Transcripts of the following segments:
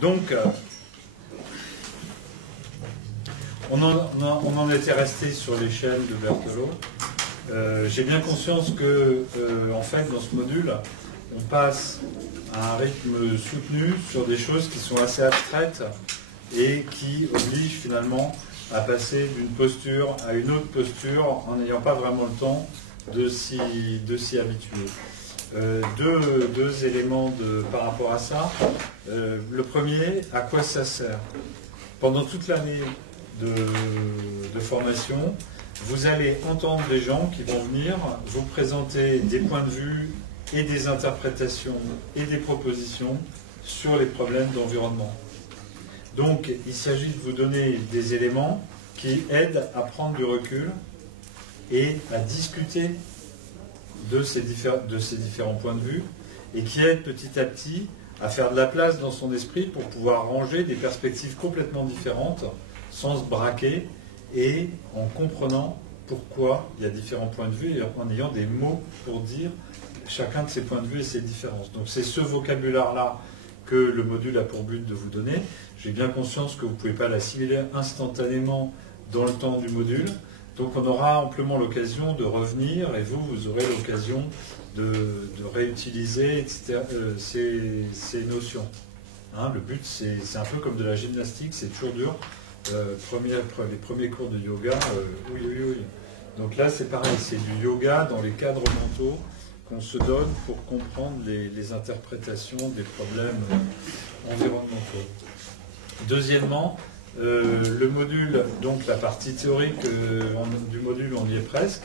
Donc, on en était resté sur l'échelle de Berthelot. J'ai bien conscience que, en fait, dans ce module, on passe à un rythme soutenu sur des choses qui sont assez abstraites et qui obligent finalement à passer d'une posture à une autre posture en n'ayant pas vraiment le temps de s'y habituer. Deux éléments par rapport à ça. Le premier, à quoi ça sert? Pendant toute l'année de formation, vous allez entendre des gens qui vont venir vous présenter des points de vue et des interprétations et des propositions sur les problèmes d'environnement. Donc, il s'agit de vous donner des éléments qui aident à prendre du recul et à discuter de ces différents points de vue et qui aident petit à petit à faire de la place dans son esprit pour pouvoir ranger des perspectives complètement différentes sans se braquer et en comprenant pourquoi il y a différents points de vue et en ayant des mots pour dire chacun de ces points de vue et ses différences. Donc c'est ce vocabulaire-là que le module a pour but de vous donner. J'ai bien conscience que vous ne pouvez pas l'assimiler instantanément dans le temps du module. Donc on aura amplement l'occasion de revenir et vous aurez l'occasion de réutiliser ces notions. Hein, le but, c'est un peu comme de la gymnastique, c'est toujours dur. Les premiers cours de yoga, oui. Donc là, c'est pareil, c'est du yoga dans les cadres mentaux qu'on se donne pour comprendre les interprétations des problèmes environnementaux. Deuxièmement, le module, donc la partie théorique du module, on y est presque.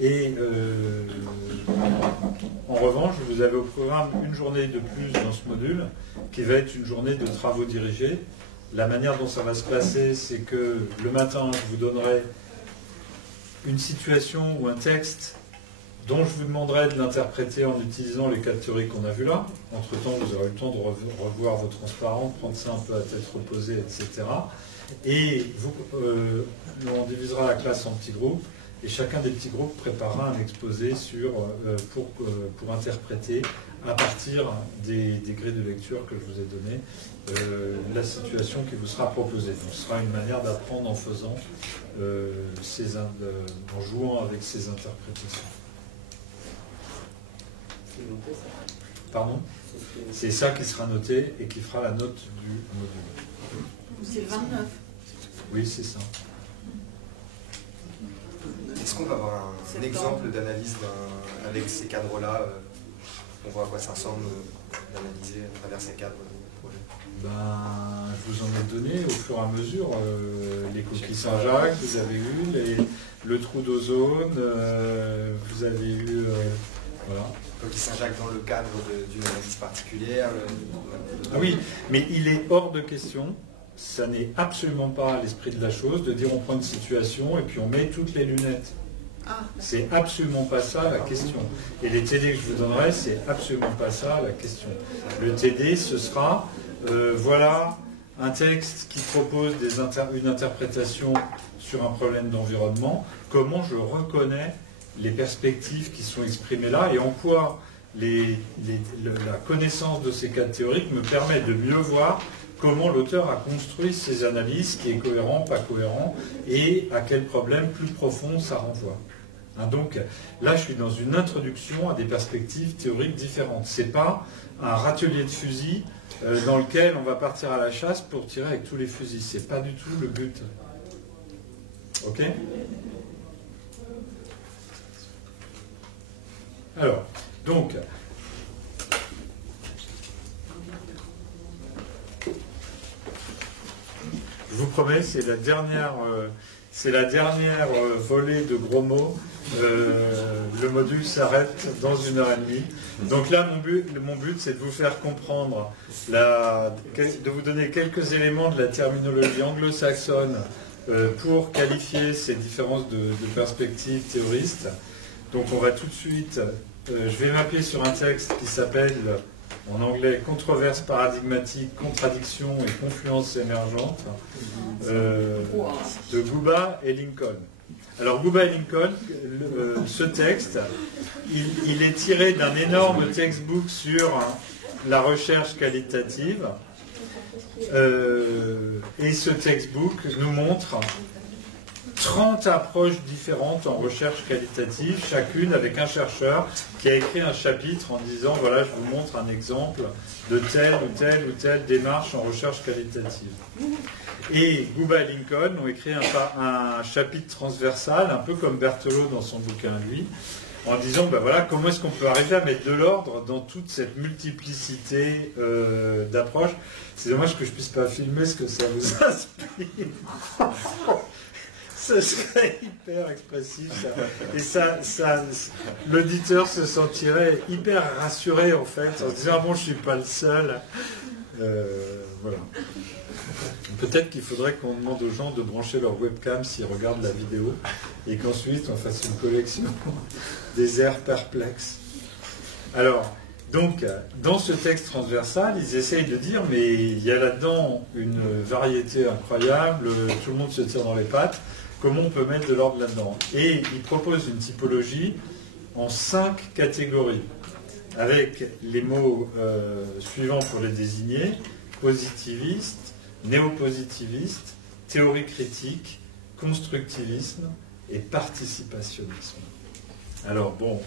Et en revanche, vous avez au programme une journée de plus dans ce module qui va être une journée de travaux dirigés. La manière dont ça va se passer, c'est que le matin, je vous donnerai une situation ou un texte dont je vous demanderai de l'interpréter en utilisant les quatre théories qu'on a vues là. Entre-temps, vous aurez le temps de revoir vos transparents, prendre ça un peu à tête reposée, etc. Et on divisera la classe en petits groupes, et chacun des petits groupes préparera un exposé pour interpréter, à partir des grilles de lecture que je vous ai données, la situation qui vous sera proposée. Donc, ce sera une manière d'apprendre en faisant, en jouant avec ces interprétations. Pardon? C'est ça qui sera noté et qui fera la note du module. C'est le 29. Oui, c'est ça. Est-ce qu'on va avoir un exemple d'analyse avec ces cadres-là? On voit à quoi ça ressemble d'analyser à travers ces cadres de projet. Je vous en ai donné au fur et à mesure. Les coquilles Saint-Jacques, vous avez eu, le trou d'ozone, vous avez eu... voilà. Coquille Saint-Jacques dans le cadre d'une analyse particulière. Ah oui, mais il est hors de question, ça n'est absolument pas à l'esprit de la chose, de dire on prend une situation et puis on met toutes les lunettes. C'est absolument pas ça la question. Et les TD que je vous donnerai, c'est absolument pas ça la question. Le TD, ce sera, voilà, un texte qui propose une interprétation sur un problème d'environnement, comment je reconnais les perspectives qui sont exprimées là et en quoi la connaissance de ces cadres théoriques me permet de mieux voir comment l'auteur a construit ses analyses, qui est cohérent, pas cohérent, et à quel problème plus profond ça renvoie. Hein, donc là, je suis dans une introduction à des perspectives théoriques différentes. Ce n'est pas un râtelier de fusil dans lequel on va partir à la chasse pour tirer avec tous les fusils. Ce n'est pas du tout le but. Ok ? Alors, donc, je vous promets, c'est la dernière volée de gros mots. Le module s'arrête dans 1h30. Donc là, mon but, c'est de vous faire comprendre, de vous donner quelques éléments de la terminologie anglo-saxonne pour qualifier ces différences de perspectives théoristes. Donc on va tout de suite, je vais m'appuyer sur un texte qui s'appelle, en anglais, Controverse paradigmatique, contradiction et confluence émergente, de Guba et Lincoln. Alors Guba et Lincoln, ce texte, il est tiré d'un énorme textbook sur la recherche qualitative. Et ce textbook nous montre 30 approches différentes en recherche qualitative, chacune avec un chercheur qui a écrit un chapitre en disant voilà, je vous montre un exemple de telle ou telle démarche en recherche qualitative. Et Guba et Lincoln ont écrit un chapitre transversal, un peu comme Berthelot dans son bouquin lui, en disant ben voilà, comment est-ce qu'on peut arriver à mettre de l'ordre dans toute cette multiplicité d'approches. C'est dommage que je ne puisse pas filmer ce que ça vous inspire. Ce serait hyper expressif, ça. Et l'auditeur se sentirait hyper rassuré, en fait, en se disant, ah bon, je ne suis pas le seul. Voilà. Peut-être qu'il faudrait qu'on demande aux gens de brancher leur webcam s'ils regardent la vidéo, et qu'ensuite, on fasse une collection des airs perplexes. Alors, donc, dans ce texte transversal, ils essayent de dire, mais il y a là-dedans une variété incroyable, tout le monde se tire dans les pattes. Comment on peut mettre de l'ordre là-dedans? Et il propose une typologie en 5 catégories, avec les mots suivants pour les désigner: positiviste, néopositiviste, théorie critique, constructivisme et participationnisme. Alors bon,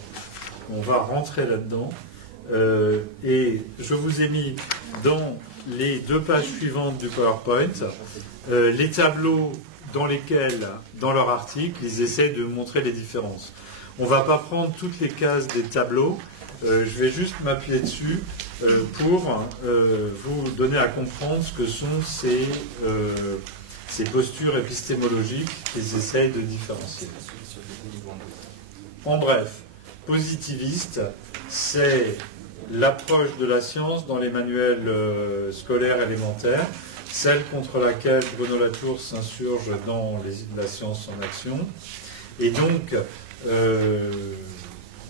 on va rentrer là-dedans, et je vous ai mis dans les 2 pages suivantes du PowerPoint les tableaux dans lesquels, dans leur article, ils essaient de montrer les différences. On ne va pas prendre toutes les cases des tableaux, je vais juste m'appuyer dessus pour vous donner à comprendre ce que sont ces postures épistémologiques qu'ils essayent de différencier. En bref, positiviste, c'est l'approche de la science dans les manuels scolaires élémentaires, celle contre laquelle Bruno Latour s'insurge dans la science en action. Et donc,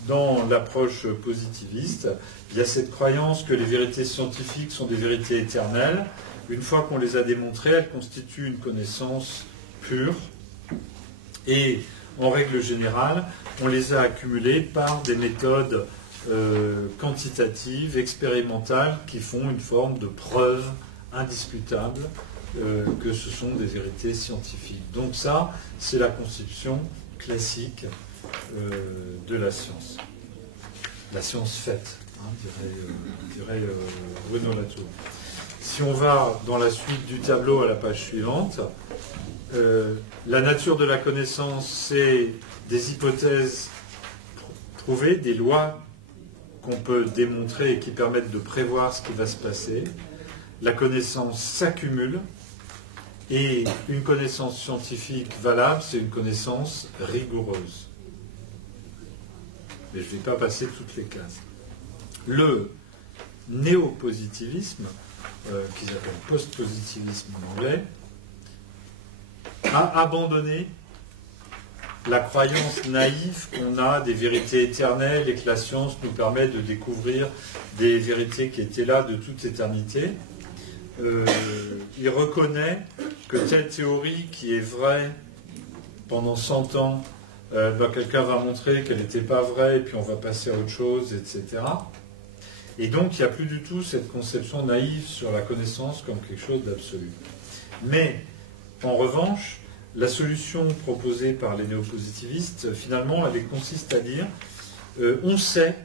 dans l'approche positiviste, il y a cette croyance que les vérités scientifiques sont des vérités éternelles. Une fois qu'on les a démontrées, elles constituent une connaissance pure. Et en règle générale, on les a accumulées par des méthodes quantitatives, expérimentales, qui font une forme de preuve indiscutable que ce sont des vérités scientifiques. Donc ça, c'est la conception classique de la science. La science faite, hein, dirait Bruno Latour. Si on va dans la suite du tableau à la page suivante, la nature de la connaissance, c'est des hypothèses prouvées, des lois qu'on peut démontrer et qui permettent de prévoir ce qui va se passer. La connaissance s'accumule, et une connaissance scientifique valable, c'est une connaissance rigoureuse. Mais je ne vais pas passer toutes les cases. Le néopositivisme, qu'ils appellent post-positivisme en anglais, a abandonné la croyance naïve qu'on a des vérités éternelles et que la science nous permet de découvrir des vérités qui étaient là de toute éternité. Il reconnaît que telle théorie qui est vraie pendant 100 ans, quelqu'un va montrer qu'elle n'était pas vraie et puis on va passer à autre chose, etc. Et donc il n'y a plus du tout cette conception naïve sur la connaissance comme quelque chose d'absolu. Mais en revanche, la solution proposée par les néopositivistes, finalement, elle consiste à dire on sait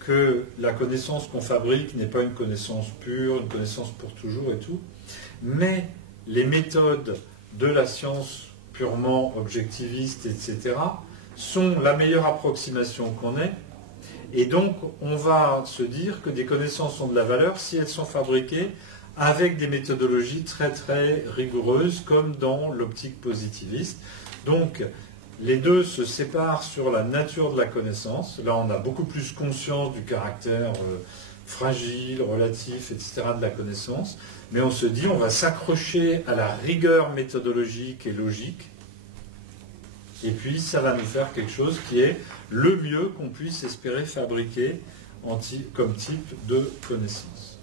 que la connaissance qu'on fabrique n'est pas une connaissance pure, une connaissance pour toujours et tout, mais les méthodes de la science purement objectiviste, etc., sont la meilleure approximation qu'on ait, et donc on va se dire que des connaissances ont de la valeur si elles sont fabriquées avec des méthodologies très très rigoureuses, comme dans l'optique positiviste. Donc, les deux se séparent sur la nature de la connaissance. Là, on a beaucoup plus conscience du caractère fragile, relatif, etc. de la connaissance. Mais on se dit, on va s'accrocher à la rigueur méthodologique et logique. Et puis, ça va nous faire quelque chose qui est le mieux qu'on puisse espérer fabriquer comme type de connaissance.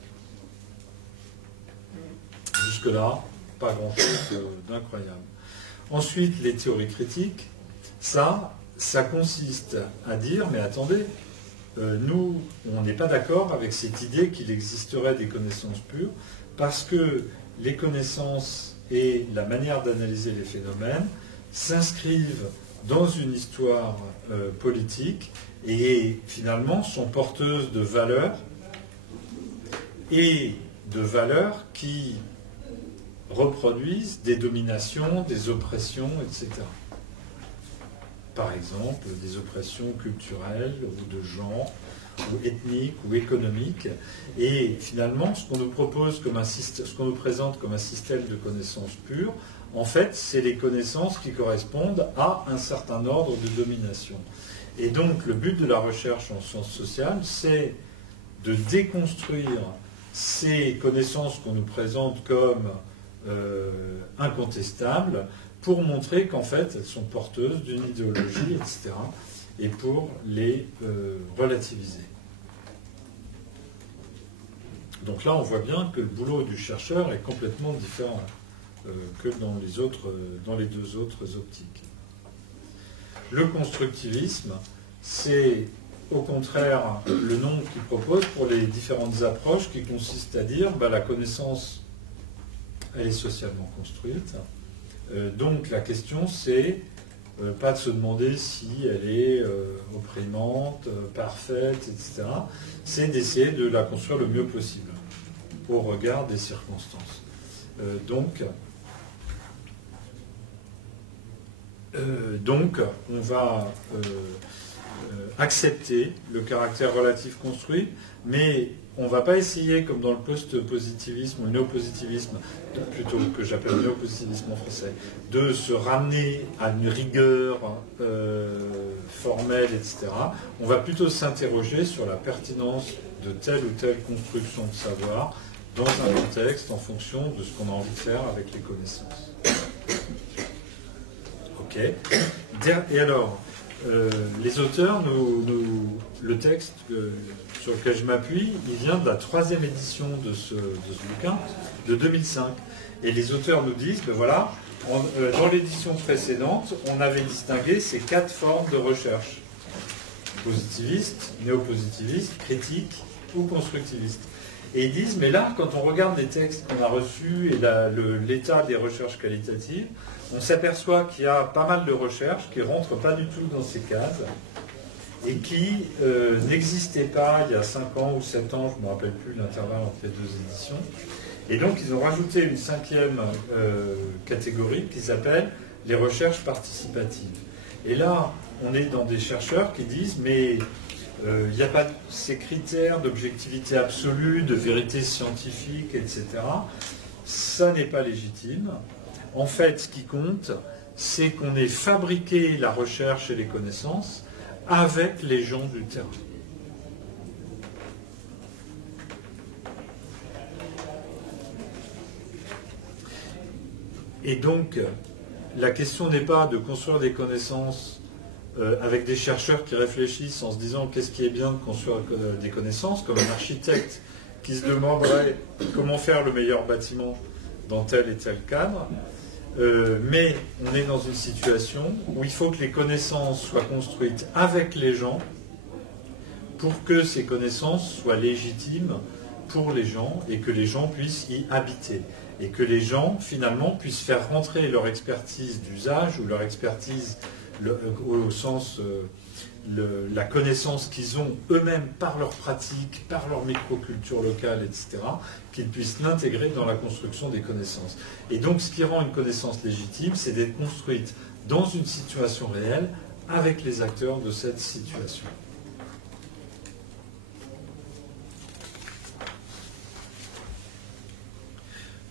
Jusque-là, pas grand-chose d'incroyable. Ensuite, les théories critiques. Ça consiste à dire, mais attendez, nous, on n'est pas d'accord avec cette idée qu'il existerait des connaissances pures, parce que les connaissances et la manière d'analyser les phénomènes s'inscrivent dans une histoire politique et finalement sont porteuses de valeurs et de valeurs qui reproduisent des dominations, des oppressions, etc. Par exemple, des oppressions culturelles ou de genre, ou ethniques ou économiques. Et finalement, ce qu'on nous propose comme ce qu'on nous présente comme un système de connaissances pures, en fait, c'est les connaissances qui correspondent à un certain ordre de domination. Et donc, le but de la recherche en sciences sociales, c'est de déconstruire ces connaissances qu'on nous présente comme incontestables, pour montrer qu'en fait, elles sont porteuses d'une idéologie, etc., et pour les relativiser. Donc là, on voit bien que le boulot du chercheur est complètement différent que dans les deux autres optiques. Le constructivisme, c'est au contraire le nom qu'il propose pour les différentes approches qui consistent à dire la connaissance, elle est socialement construite. Donc la question, c'est pas de se demander si elle est opprimante, parfaite, etc. C'est d'essayer de la construire le mieux possible au regard des circonstances. Donc, on va accepter le caractère relatif construit, mais on ne va pas essayer, comme dans le post-positivisme ou le néopositivisme, plutôt que j'appelle le néopositivisme en français, de se ramener à une rigueur formelle, etc. On va plutôt s'interroger sur la pertinence de telle ou telle construction de savoir dans un contexte en fonction de ce qu'on a envie de faire avec les connaissances. Ok. Et alors, les auteurs, le texte sur lequel je m'appuie, il vient de la 3e édition de ce bouquin, de 2005. Et les auteurs nous disent, voilà, dans l'édition précédente, on avait distingué ces 4 formes de recherche. Positiviste, néopositiviste, critique ou constructiviste. Et ils disent, mais là, quand on regarde les textes qu'on a reçus et l'état des recherches qualitatives, on s'aperçoit qu'il y a pas mal de recherches qui ne rentrent pas du tout dans ces cases et qui n'existaient pas il y a 5 ans ou 7 ans, je ne me rappelle plus l'intervalle entre les 2 éditions. Et donc, ils ont rajouté une 5e catégorie qu'ils appellent les recherches participatives. Et là, on est dans des chercheurs qui disent, mais il n'y a pas ces critères d'objectivité absolue, de vérité scientifique, etc. Ça n'est pas légitime. En fait, ce qui compte, c'est qu'on ait fabriqué la recherche et les connaissances avec les gens du terrain. Et donc, la question n'est pas de construire des connaissances avec des chercheurs qui réfléchissent en se disant qu'est-ce qui est bien de construire des connaissances, comme un architecte qui se demanderait comment faire le meilleur bâtiment dans tel et tel cadre. Mais on est dans une situation où il faut que les connaissances soient construites avec les gens pour que ces connaissances soient légitimes pour les gens et que les gens puissent y habiter. Et que les gens, finalement, puissent faire rentrer leur expertise d'usage ou leur expertise au sens, la connaissance qu'ils ont eux-mêmes par leur pratique, par leur microculture locale, etc., qu'ils puissent l'intégrer dans la construction des connaissances. Et donc, ce qui rend une connaissance légitime, c'est d'être construite dans une situation réelle avec les acteurs de cette situation.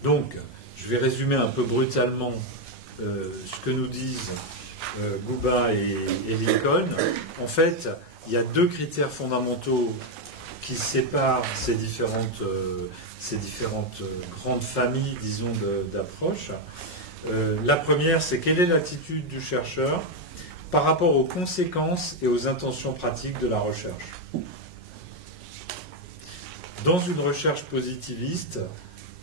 Donc, je vais résumer un peu brutalement ce que nous disent Guba et Lincoln. En fait, il y a 2 critères fondamentaux qui séparent ces différentes grandes familles, disons, d'approches. La première, c'est quelle est l'attitude du chercheur par rapport aux conséquences et aux intentions pratiques de la recherche. Dans une recherche positiviste,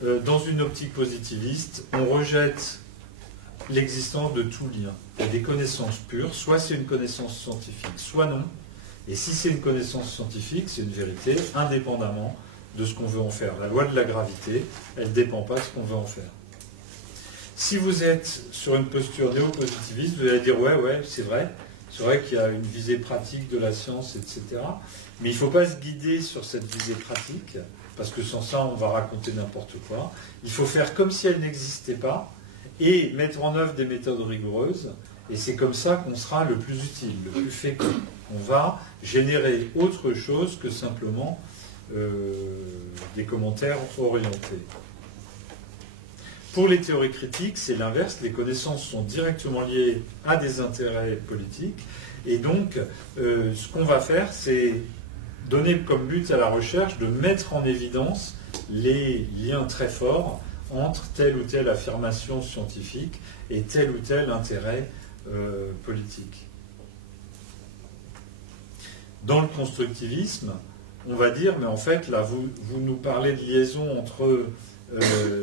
dans une optique positiviste, on rejette l'existence de tout lien. Il y a des connaissances pures, soit c'est une connaissance scientifique, soit non. Et si c'est une connaissance scientifique, c'est une vérité indépendamment de ce qu'on veut en faire. La loi de la gravité, elle ne dépend pas de ce qu'on veut en faire. Si vous êtes sur une posture néo-positiviste, vous allez dire ouais, c'est vrai qu'il y a une visée pratique de la science, etc. Mais il ne faut pas se guider sur cette visée pratique, parce que sans ça, on va raconter n'importe quoi. Il faut faire comme si elle n'existait pas et mettre en œuvre des méthodes rigoureuses. Et c'est comme ça qu'on sera le plus utile, le plus fécond. On va générer autre chose que simplement des commentaires orientés. Pour les théories critiques, c'est l'inverse. Les connaissances sont directement liées à des intérêts politiques. Et donc, ce qu'on va faire, c'est donner comme but à la recherche de mettre en évidence les liens très forts entre telle ou telle affirmation scientifique et tel ou tel intérêt politique. Dans le constructivisme, on va dire, mais en fait, là, vous nous parlez de liaison entre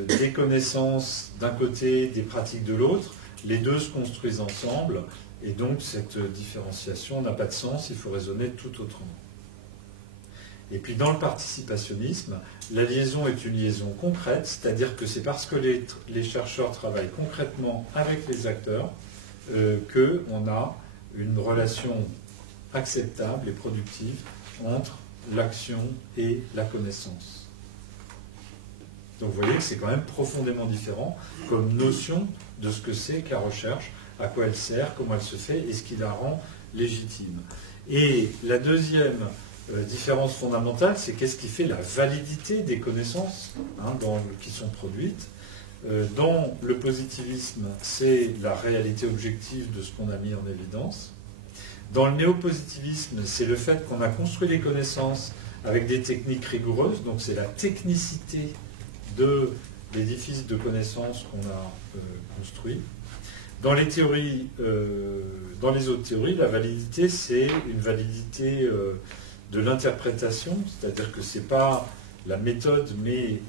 des connaissances d'un côté, des pratiques de l'autre, les deux se construisent ensemble, et donc cette différenciation n'a pas de sens, il faut raisonner tout autrement. Et puis dans le participationnisme, la liaison est une liaison concrète, c'est-à-dire que c'est parce que les chercheurs travaillent concrètement avec les acteurs qu'on a une relation acceptable et productive entre l'action et la connaissance. Donc vous voyez que c'est quand même profondément différent comme notion de ce que c'est que la recherche, à quoi elle sert, comment elle se fait et ce qui la rend légitime. Et la deuxième différence fondamentale, c'est qu'est-ce qui fait la validité des connaissances qui sont produites. Dans le positivisme, c'est la réalité objective de ce qu'on a mis en évidence. Dans le néopositivisme, c'est le fait qu'on a construit les connaissances avec des techniques rigoureuses, donc c'est la technicité de l'édifice de connaissances qu'on a construit. Dans les théories, dans les autres théories, la validité, c'est une validité de l'interprétation, c'est-à-dire que ce n'est pas la méthode, mais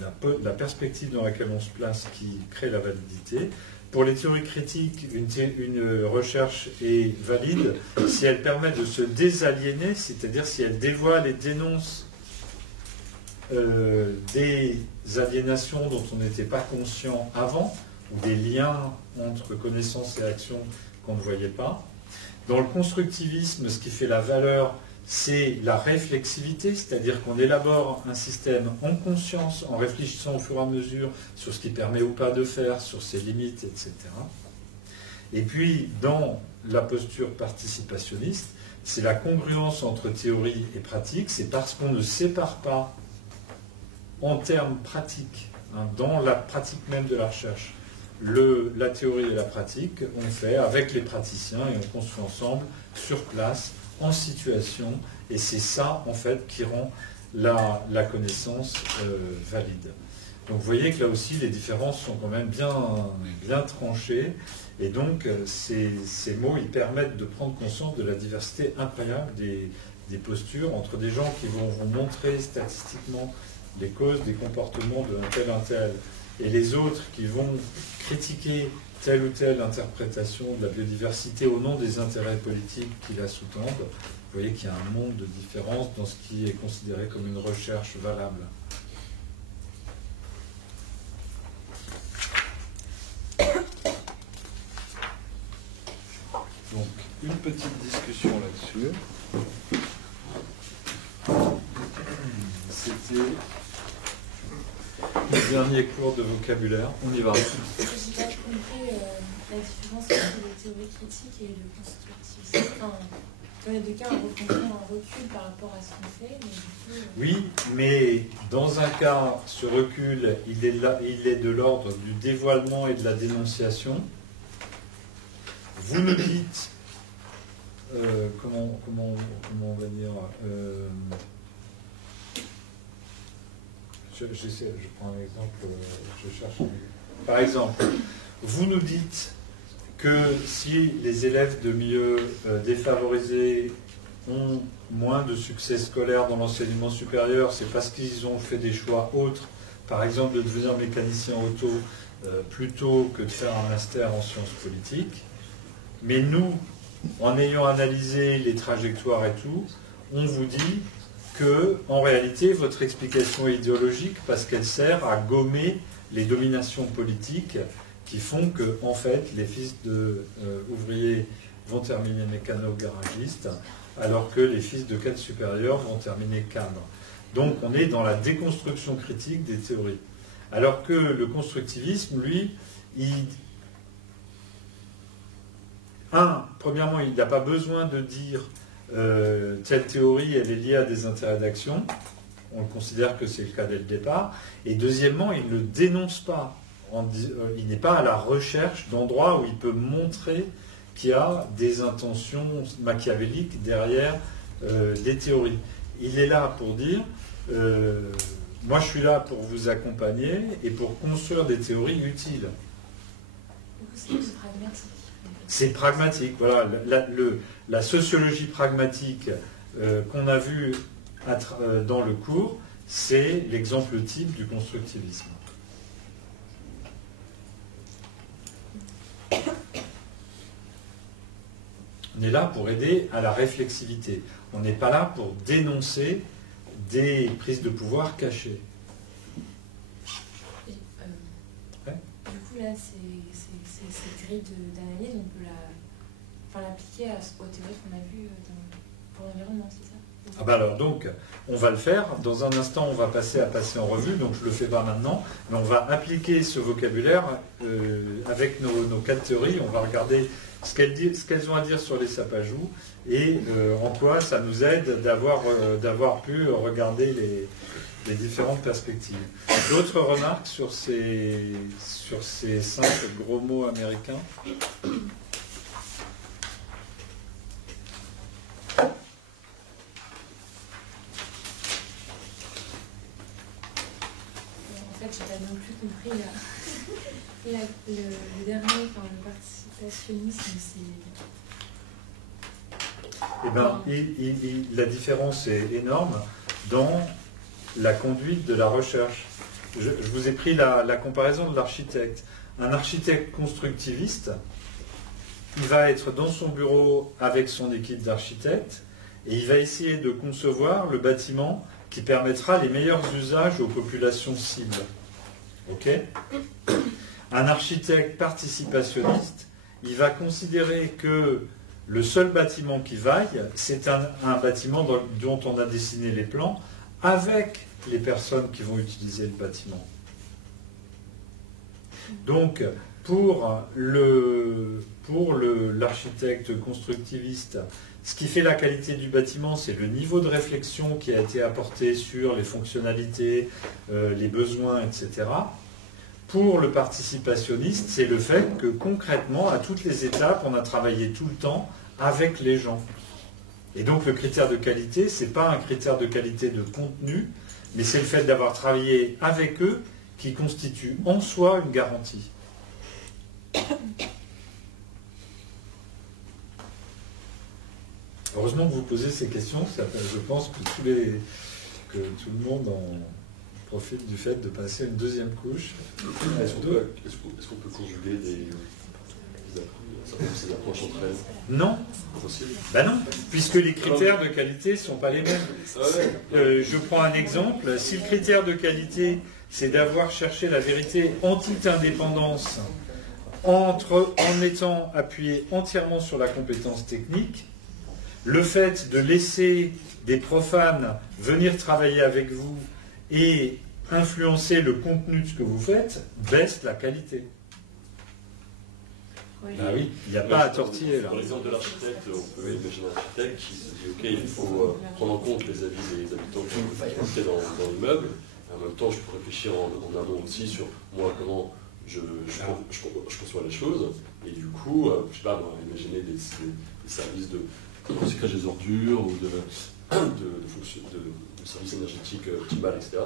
la perspective dans laquelle on se place qui crée la validité. Pour les théories critiques, une recherche est valide si elle permet de se désaliéner, c'est-à-dire si elle dévoile et dénonce des aliénations dont on n'était pas conscient avant, ou des liens entre connaissance et action qu'on ne voyait pas. Dans le constructivisme, ce qui fait la valeur, c'est la réflexivité, c'est-à-dire qu'on élabore un système en conscience, en réfléchissant au fur et à mesure sur ce qui permet ou pas de faire, sur ses limites, etc. Et puis, dans la posture participationniste, c'est la congruence entre théorie et pratique, c'est parce qu'on ne sépare pas en termes pratiques, dans la pratique même de la recherche, la théorie et la pratique, on fait avec les praticiens et on construit ensemble, sur place, en situation, et c'est ça, en fait, qui rend la connaissance valide. Donc vous voyez que là aussi, les différences sont quand même bien tranchées, et donc ces mots, ils permettent de prendre conscience de la diversité incroyable des postures entre des gens qui vont vous montrer statistiquement les causes des comportements un tel, et les autres qui vont critiquer telle ou telle interprétation de la biodiversité au nom des intérêts politiques qui la sous-tendent. Vous voyez qu'il y a un monde de différence dans ce qui est considéré comme une recherche valable. Donc, une petite discussion là-dessus. C'était le dernier cours de vocabulaire. On y va. J'ai pas compris la différence entre les théories critiques et le constructivisme. Enfin, dans les deux cas, on reprend un recul par rapport à ce qu'on fait. Mais du coup, Oui, mais dans un cas, ce recul, il est de l'ordre du dévoilement et de la dénonciation. Vous nous dites, comment on va dire, je prends un exemple, je cherche. Par exemple, vous nous dites que si les élèves de milieux défavorisés ont moins de succès scolaire dans l'enseignement supérieur, c'est parce qu'ils ont fait des choix autres, par exemple de devenir mécanicien auto plutôt que de faire un master en sciences politiques. Mais nous, en ayant analysé les trajectoires et tout, on vous dit que, en réalité, votre explication est idéologique parce qu'elle sert à gommer les dominations politiques qui font que, en fait, les fils d'ouvriers vont terminer mécano-garagistes, alors que les fils de cadres supérieurs vont terminer cadres. Donc, on est dans la déconstruction critique des théories. Alors que le constructivisme, lui, premièrement, il n'a pas besoin de dire telle théorie, elle est liée à des intérêts d'action. On considère que c'est le cas dès le départ. Et deuxièmement, il ne dénonce pas. Il n'est pas à la recherche d'endroits où il peut montrer qu'il y a des intentions machiavéliques derrière des théories. Il est là pour dire moi je suis là pour vous accompagner et pour construire des théories utiles. C'est pragmatique. C'est pragmatique, voilà. La sociologie pragmatique qu'on a vue dans le cours, c'est l'exemple type du constructivisme. On est là pour aider à la réflexivité. On n'est pas là pour dénoncer des prises de pouvoir cachées. Et, Du coup, là, cette grille d'analyse, on peut l'appliquer aux théories qu'on a vues pour l'environnement, c'est ça? Ah bah alors donc, on va le faire. Dans un instant, on va passer en revue, donc je ne le fais pas maintenant, mais on va appliquer ce vocabulaire avec nos 4 théories. On va regarder ce qu'elles ont à dire sur les sapajous et en quoi ça nous aide d'avoir pu regarder les différentes perspectives. D'autres remarques sur ces 5 gros mots américains? J'ai pas non plus compris le dernier, le participationnisme, c'est... Eh bien, la différence est énorme dans la conduite de la recherche. Je vous ai pris la comparaison de l'architecte. Un architecte constructiviste, il va être dans son bureau avec son équipe d'architectes et il va essayer de concevoir le bâtiment qui permettra les meilleurs usages aux populations cibles. Ok ? Un architecte participationniste, il va considérer que le seul bâtiment qui vaille, c'est un bâtiment dont on a dessiné les plans avec les personnes qui vont utiliser le bâtiment. Donc, pour l'architecte constructiviste, ce qui fait la qualité du bâtiment, c'est le niveau de réflexion qui a été apporté sur les fonctionnalités, les besoins, etc. Pour le participationniste, c'est le fait que concrètement, à toutes les étapes, on a travaillé tout le temps avec les gens. Et donc le critère de qualité, ce n'est pas un critère de qualité de contenu, mais c'est le fait d'avoir travaillé avec eux qui constitue en soi une garantie. Heureusement que vous posez ces questions, je pense que tout le monde en profite du fait de passer une deuxième couche. Est-ce qu'on peut conjuguer ces approches entre elles? Non. Ben non, puisque les critères de qualité ne sont pas les mêmes. Je prends un exemple. Si le critère de qualité, c'est d'avoir cherché la vérité en toute indépendance, en étant appuyé entièrement sur la compétence technique, le fait de laisser des profanes venir travailler avec vous et influencer le contenu de ce que vous faites baisse la qualité. Oui. Ah oui, il n'y a pas à tortiller là. Par l'exemple de l'architecte, on peut imaginer un architecte qui se dit ok, il faut prendre en compte les avis des habitants qui ont été dans l'immeuble. En même temps, je peux réfléchir en amont aussi sur moi comment je conçois les choses. Et du coup, je sais pas, imaginer des services de recyclage des ordures ou de services énergétiques optimal, etc.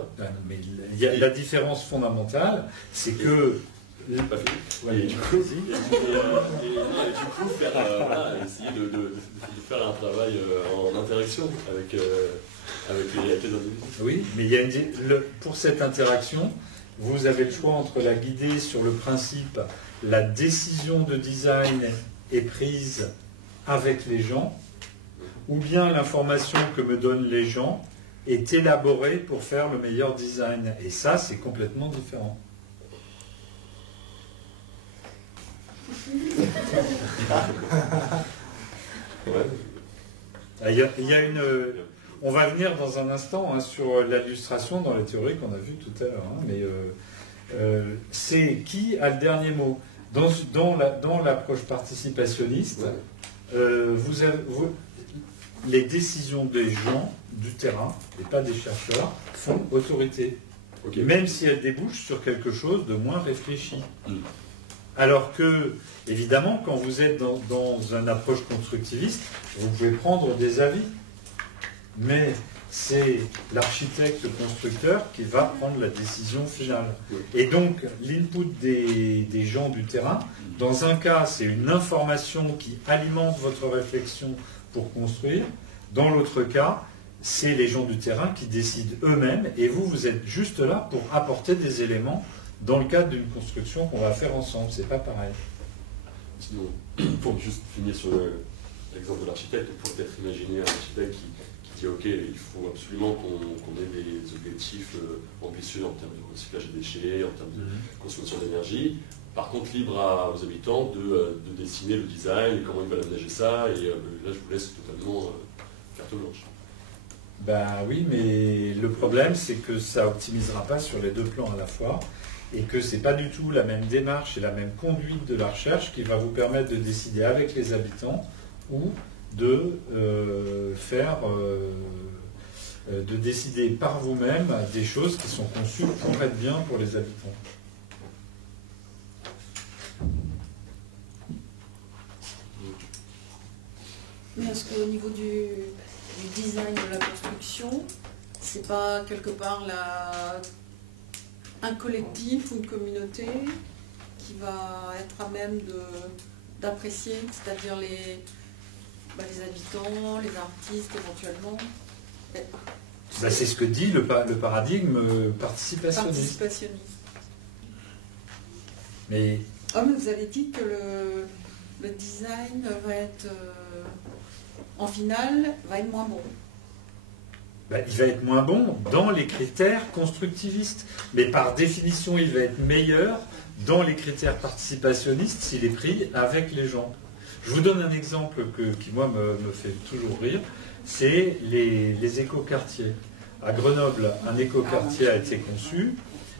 Mais la différence fondamentale, c'est que... Pas fini. Ouais, et du coup, essayer de faire un travail en interaction avec les individus. Oui, mais pour cette interaction, vous avez le choix entre la guider sur le principe, la décision de design est prise avec les gens, ou bien l'information que me donnent les gens est élaborée pour faire le meilleur design. Et ça, c'est complètement différent. Il y a une... On va venir dans un instant sur l'illustration dans la théorie qu'on a vue tout à l'heure. Mais c'est qui a le dernier mot? Dans l'approche participationniste, les décisions des gens du terrain, et pas des chercheurs, font autorité. Okay. Même si elles débouchent sur quelque chose de moins réfléchi. Alors que, évidemment, quand vous êtes dans une approche constructiviste, vous pouvez prendre des avis. Mais c'est l'architecte constructeur qui va prendre la décision finale. Et donc, l'input des gens du terrain, dans un cas, c'est une information qui alimente votre réflexion pour construire. Dans l'autre cas, c'est les gens du terrain qui décident eux-mêmes, et vous êtes juste là pour apporter des éléments dans le cadre d'une construction qu'on va faire ensemble. C'est pas pareil. Sinon, pour juste finir sur l'exemple de l'architecte, on peut peut-être imaginer un architecte qui dit ok, il faut absolument qu'on ait des objectifs ambitieux en termes de recyclage des déchets, en termes de consommation d'énergie. Par contre, libre aux habitants de dessiner le design et comment ils veulent aménager ça. Et là, je vous laisse totalement carte blanche. Ben oui, mais le problème, c'est que ça optimisera pas sur les deux plans à la fois, et que c'est pas du tout la même démarche et la même conduite de la recherche qui va vous permettre de décider avec les habitants ou de de décider par vous-même des choses qui sont conçues pour être bien pour les habitants. Mais est-ce qu'au niveau du design de la construction, c'est pas quelque part un collectif ou une communauté qui va être à même d'apprécier, c'est-à-dire les habitants, les artistes éventuellement? C'est ce que dit le paradigme participationniste. Mais vous avez dit que le design va être, en finale, va être moins bon. Il va être moins bon dans les critères constructivistes. Mais par définition, il va être meilleur dans les critères participationnistes s'il est pris avec les gens. Je vous donne un exemple qui, moi, me fait toujours rire. C'est les écoquartiers. À Grenoble, un écoquartier a été conçu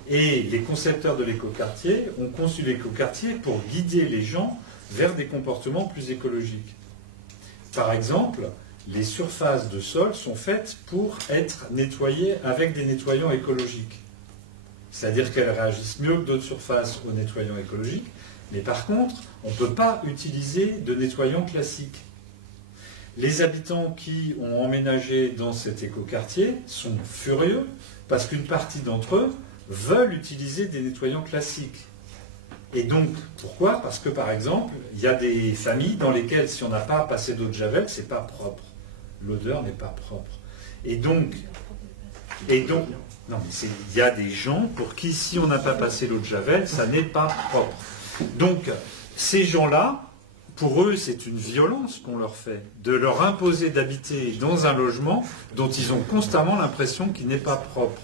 et les concepteurs de l'écoquartier ont conçu l'écoquartier pour guider les gens vers des comportements plus écologiques. Par exemple, les surfaces de sol sont faites pour être nettoyées avec des nettoyants écologiques. C'est-à-dire qu'elles réagissent mieux que d'autres surfaces aux nettoyants écologiques, mais par contre, on ne peut pas utiliser de nettoyants classiques. Les habitants qui ont emménagé dans cet écoquartier sont furieux parce qu'une partie d'entre eux veulent utiliser des nettoyants classiques. Et donc, pourquoi? Parce que, par exemple, il y a des familles dans lesquelles, si on n'a pas passé d'eau de javel, c'est pas propre. L'odeur n'est pas propre. Et donc, non, mais il y a des gens pour qui, si on n'a pas passé l'eau de javel, ça n'est pas propre. Donc, ces gens-là, pour eux, c'est une violence qu'on leur fait, de leur imposer d'habiter dans un logement dont ils ont constamment l'impression qu'il n'est pas propre.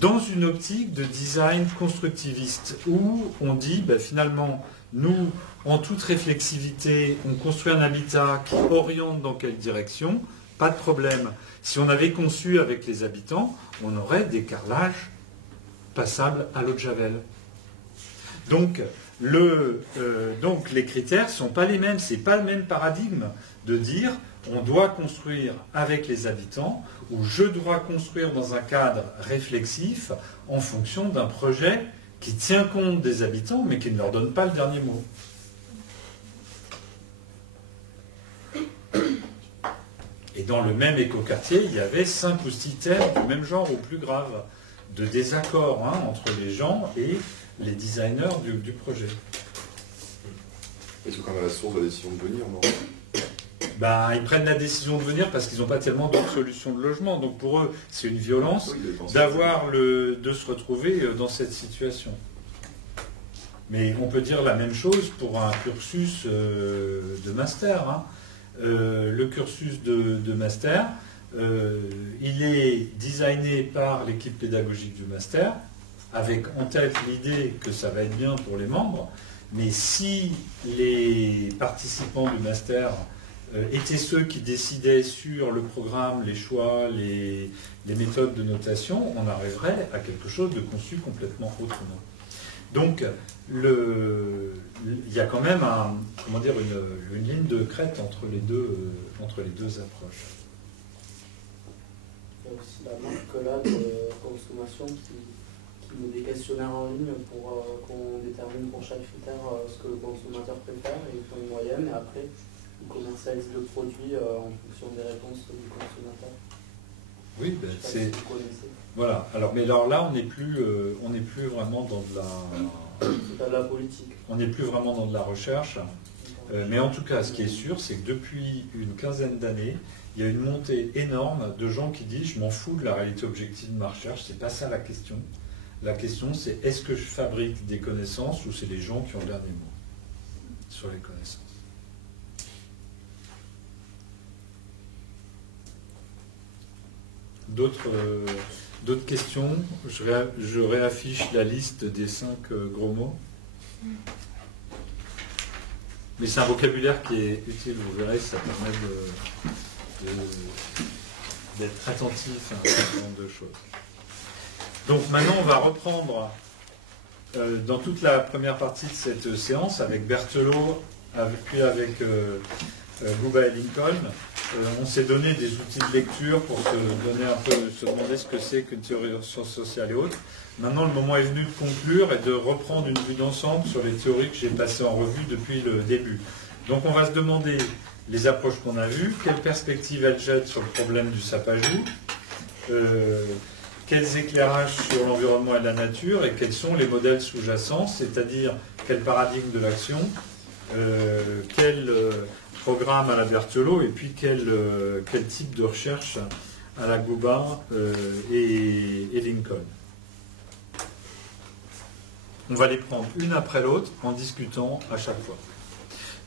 Dans une optique de design constructiviste, où on dit, finalement, nous, en toute réflexivité, on construit un habitat qui oriente dans quelle direction, pas de problème. Si on avait conçu avec les habitants, on aurait des carrelages passables à l'eau de javel. Donc les critères ne sont pas les mêmes, ce n'est pas le même paradigme de dire on doit construire avec les habitants ou je dois construire dans un cadre réflexif en fonction d'un projet qui tient compte des habitants mais qui ne leur donne pas le dernier mot. Et dans le même écoquartier, il y avait 5 ou 6 thèmes du même genre ou plus grave, de désaccord entre les gens et les designers du projet. Ils sont quand même à la source de la décision de venir, non? Ils prennent la décision de venir parce qu'ils n'ont pas tellement d'autres solutions de logement. Donc pour eux, c'est une violence de se retrouver dans cette situation. Mais on peut dire la même chose pour un cursus de master, hein. Le cursus de master, il est designé par l'équipe pédagogique du master, avec en tête l'idée que ça va être bien pour les membres, mais si les participants du master étaient ceux qui décidaient sur le programme, les choix, les méthodes de notation, on arriverait à quelque chose de conçu complètement autrement. Donc, il y a quand même une ligne de crête entre les deux approches. Il y a aussi la marque là de consommation qui met des questionnaires en ligne pour qu'on détermine pour chaque critère ce que le consommateur préfère, et ils font une moyenne, et après ils commercialisent le produit en fonction des réponses du consommateur. Oui, ben, c'est... Si vous connaissez. Voilà. Alors, mais alors là, on n'est plus vraiment dans de la... C'est pas de la politique. On n'est plus vraiment dans de la recherche. Mais en tout cas, ce qui est sûr, c'est que depuis une quinzaine d'années, il y a une montée énorme de gens qui disent « je m'en fous de la réalité objective de ma recherche, c'est pas ça la question. La question, c'est est-ce que je fabrique des connaissances ou c'est les gens qui ont le dernier mot sur les connaissances ?» D'autres questions? Je réaffiche la liste des 5 gros mots. Mais c'est un vocabulaire qui est utile, vous verrez, ça permet d'être attentif à un certain nombre de choses. Donc maintenant, on va reprendre dans toute la première partie de cette séance avec Berthelot, puis avec Guba et Lincoln. On s'est donné des outils de lecture pour se demander ce que c'est qu'une théorie de sciences sociales et autres. Maintenant, le moment est venu de conclure et de reprendre une vue d'ensemble sur les théories que j'ai passées en revue depuis le début. Donc on va se demander les approches qu'on a vues, quelles perspectives elles jettent sur le problème du sapajou, quels éclairages sur l'environnement et la nature, et quels sont les modèles sous-jacents, c'est-à-dire quel paradigme de l'action, quel programme à la Berthelot, et puis quel type de recherche à la Guba et Lincoln. On va les prendre une après l'autre en discutant à chaque fois.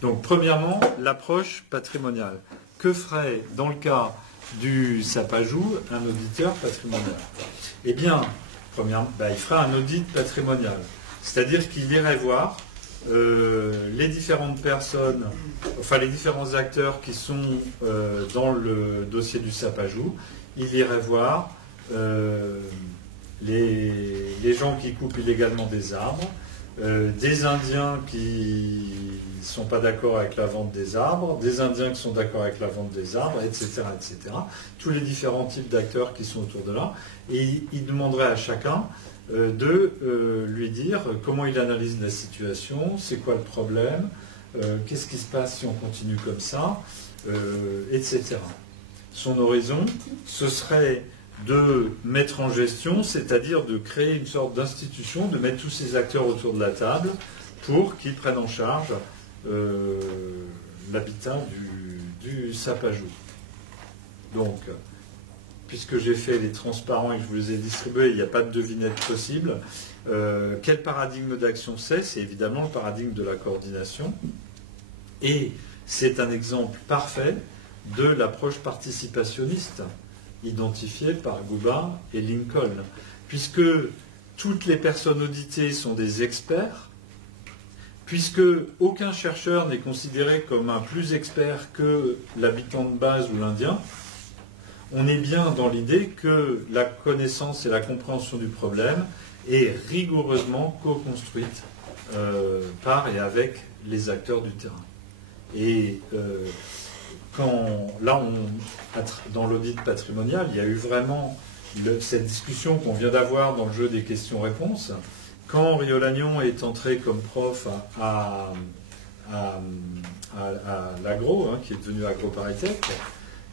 Donc, premièrement, l'approche patrimoniale. Que ferait, dans le cas du sapajou, un auditeur patrimonial? Eh bien, premièrement, il ferait un audit patrimonial. C'est-à-dire qu'il irait voir les différentes personnes, enfin les différents acteurs qui sont dans le dossier du sapajou. Il irait voir les gens qui coupent illégalement des arbres, des Indiens qui ne sont pas d'accord avec la vente des arbres, des Indiens qui sont d'accord avec la vente des arbres, etc., etc. Tous les différents types d'acteurs qui sont autour de là. Et il demanderait à chacun de lui dire comment il analyse la situation, c'est quoi le problème, qu'est-ce qui se passe si on continue comme ça, etc. Son horizon, ce serait de mettre en gestion, c'est-à-dire de créer une sorte d'institution, de mettre tous ces acteurs autour de la table pour qu'ils prennent en charge l'habitat du sapajou. Donc, puisque j'ai fait les transparents et que je vous les ai distribués, il n'y a pas de devinette possible. Quel paradigme d'action c'est? C'est évidemment le paradigme de la coordination. Et c'est un exemple parfait de l'approche participationniste identifiée par Guba et Lincoln. Puisque toutes les personnes auditées sont des experts, puisque aucun chercheur n'est considéré comme un plus expert que l'habitant de base ou l'Indien, on est bien dans l'idée que la connaissance et la compréhension du problème est rigoureusement co-construite par et avec les acteurs du terrain. Et dans l'audit patrimonial, il y a eu vraiment cette discussion qu'on vient d'avoir dans le jeu des questions-réponses. Quand Riolagnon est entré comme prof à l'agro, qui est devenu AgroParisTech,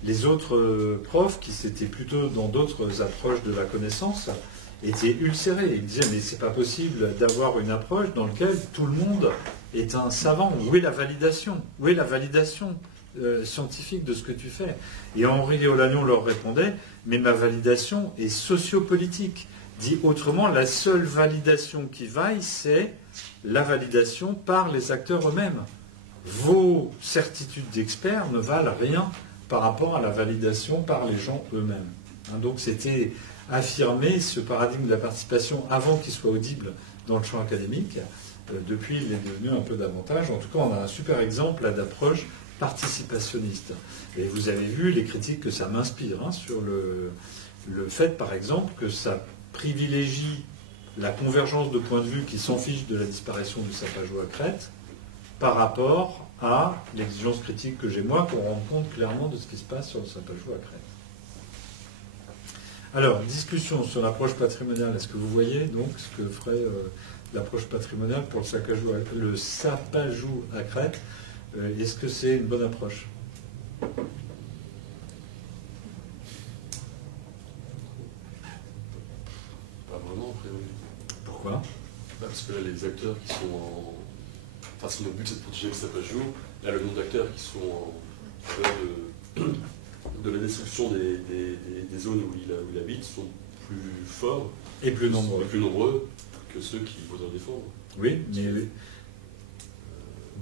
les autres profs, qui s'étaient plutôt dans d'autres approches de la connaissance, étaient ulcérés. Ils disaient, mais c'est pas possible d'avoir une approche dans laquelle tout le monde est un savant. Où est la validation? Où est la validation scientifique de ce que tu fais? Et Henri Riolagnon leur répondait, mais ma validation est sociopolitique. Dit autrement, la seule validation qui vaille, c'est la validation par les acteurs eux-mêmes. Vos certitudes d'experts ne valent rien par rapport à la validation par les gens eux-mêmes. Hein, donc c'était affirmer ce paradigme de la participation avant qu'il soit audible dans le champ académique. Depuis, il est devenu un peu davantage. En tout cas, on a un super exemple là, d'approche participationniste. Et vous avez vu les critiques que ça m'inspire sur le fait, par exemple, que ça privilégie la convergence de points de vue qui s'en fichent de la disparition du sapajou à Crète par rapport à l'exigence critique que j'ai moi pour rendre compte clairement de ce qui se passe sur le sapajou à Crète. Alors, discussion sur l'approche patrimoniale. Est-ce que vous voyez donc ce que ferait l'approche patrimoniale pour le sapajou à Crète? Est-ce que c'est une bonne approche? Pas vraiment, a priori. Pourquoi? Parce que là, les acteurs qui sont en... Enfin, si notre but c'est de protéger le sapajou, là, le nombre d'acteurs qui sont en faveur de la destruction des zones où il habite sont plus forts et plus nombreux que ceux qui voudraient défendre. Oui, mais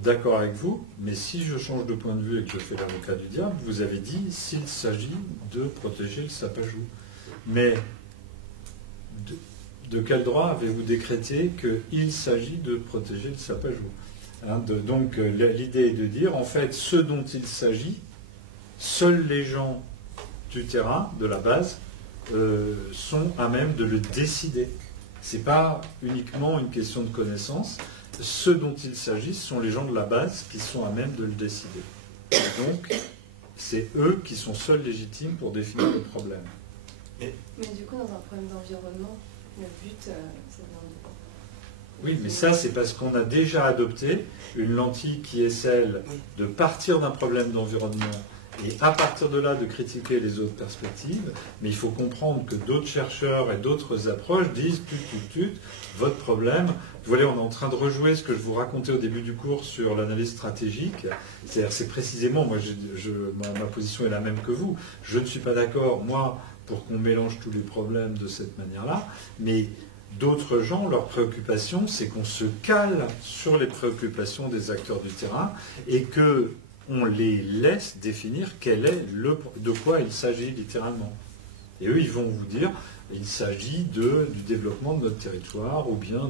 d'accord avec vous, mais si je change de point de vue et que je fais l'avocat du diable, vous avez dit s'il s'agit de protéger le sapajou. Mais de quel droit avez-vous décrété qu'il s'agit de protéger le sapajou? Donc l'idée est de dire, en fait, ce dont il s'agit, seuls les gens du terrain, de la base, sont à même de le décider. Ce n'est pas uniquement une question de connaissance. Ceux dont il s'agit sont les gens de la base qui sont à même de le décider. Donc, c'est eux qui sont seuls légitimes pour définir le problème. Mais du coup, dans un problème d'environnement, le but, c'est de... Oui, mais ça, c'est parce qu'on a déjà adopté une lentille qui est celle de partir d'un problème d'environnement et à partir de là de critiquer les autres perspectives. Mais il faut comprendre que d'autres chercheurs et d'autres approches disent votre problème. Vous voyez, on est en train de rejouer ce que je vous racontais au début du cours sur l'analyse stratégique. C'est-à-dire, c'est précisément, moi, ma position est la même que vous. Je ne suis pas d'accord, moi, pour qu'on mélange tous les problèmes de cette manière-là, mais d'autres gens, leur préoccupation, c'est qu'on se cale sur les préoccupations des acteurs du terrain et qu'on les laisse définir de quoi il s'agit littéralement. Et eux, ils vont vous dire, il s'agit du développement de notre territoire ou bien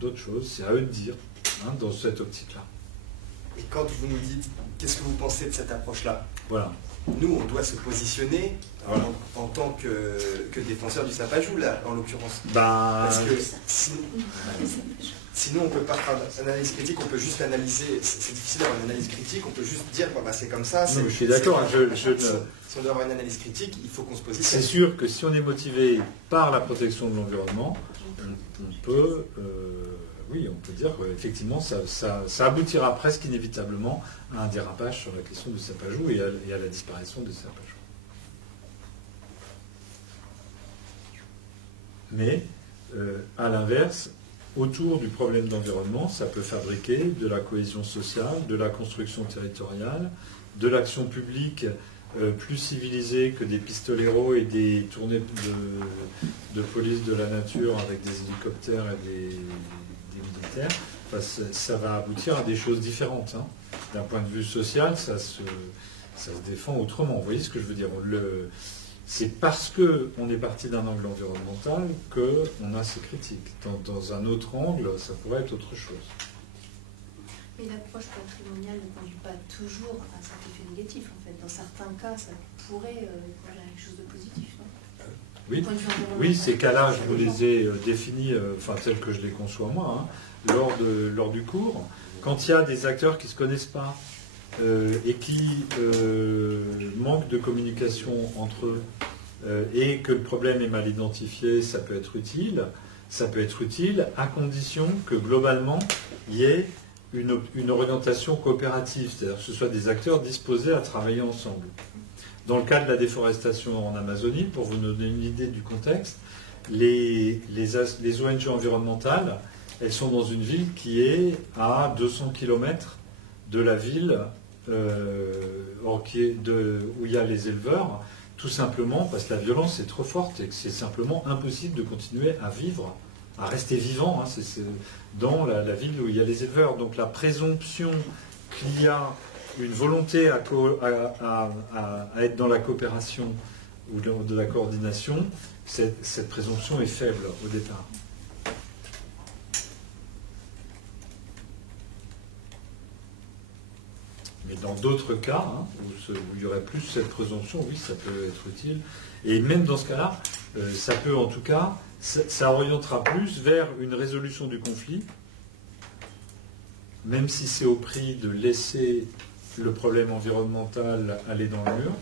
d'autres choses. C'est à eux de dire, dans cette optique-là. Et quand vous nous dites, qu'est-ce que vous pensez de cette approche-là? Voilà. Nous, on doit se positionner en tant que défenseur du sapajou, là, en l'occurrence. Parce que sinon, on ne peut pas faire d'analyse critique, on peut juste l'analyser. C'est difficile d'avoir une analyse critique, on peut juste dire, c'est comme ça. Non, je suis d'accord. Si on doit avoir une analyse critique, il faut qu'on se positionne. C'est sûr que si on est motivé par la protection de l'environnement, on peut... oui, on peut dire qu'effectivement, ça aboutira presque inévitablement à un dérapage sur la question du sapajou et à la disparition des sapajous. Mais, à l'inverse, autour du problème d'environnement, ça peut fabriquer de la cohésion sociale, de la construction territoriale, de l'action publique plus civilisée que des pistoleros et des tournées de police de la nature avec des hélicoptères et des militaires. Enfin, ça va aboutir à des choses différentes. D'un point de vue social, ça se défend autrement. Vous voyez ce que je veux dire? C'est parce qu'on est parti d'un angle environnemental qu'on a ces critiques. Dans un autre angle, ça pourrait être autre chose. Mais l'approche patrimoniale ne conduit pas toujours à cet effet négatif, en fait. Dans certains cas, ça pourrait conduire à quelque chose de positif, non? Oui, ces cas-là, je vous les ai définis, tels que je les conçois moi, lors du cours. Quand il y a des acteurs qui ne se connaissent pas et qui manquent de communication entre eux et que le problème est mal identifié, ça peut être utile. Ça peut être utile à condition que globalement, il y ait une orientation coopérative, c'est-à-dire que ce soit des acteurs disposés à travailler ensemble. Dans le cas de la déforestation en Amazonie, pour vous donner une idée du contexte, les ONG environnementales, elles sont dans une ville qui est à 200 km de la ville où il y a les éleveurs. tout simplement parce que la violence est trop forte et que c'est simplement impossible de continuer à vivre, à rester vivant, hein, c'est dans la ville où il y a les éleveurs. Donc la présomption qu'il y a une volonté à être dans la coopération ou de la coordination, cette présomption est faible au départ. Mais dans d'autres cas, hein, où il y aurait plus cette présomption, oui, ça peut être utile. Et même dans ce cas-là, ça peut en tout cas, ça orientera plus vers une résolution du conflit, même si c'est au prix de laisser le problème environnemental aller dans le mur.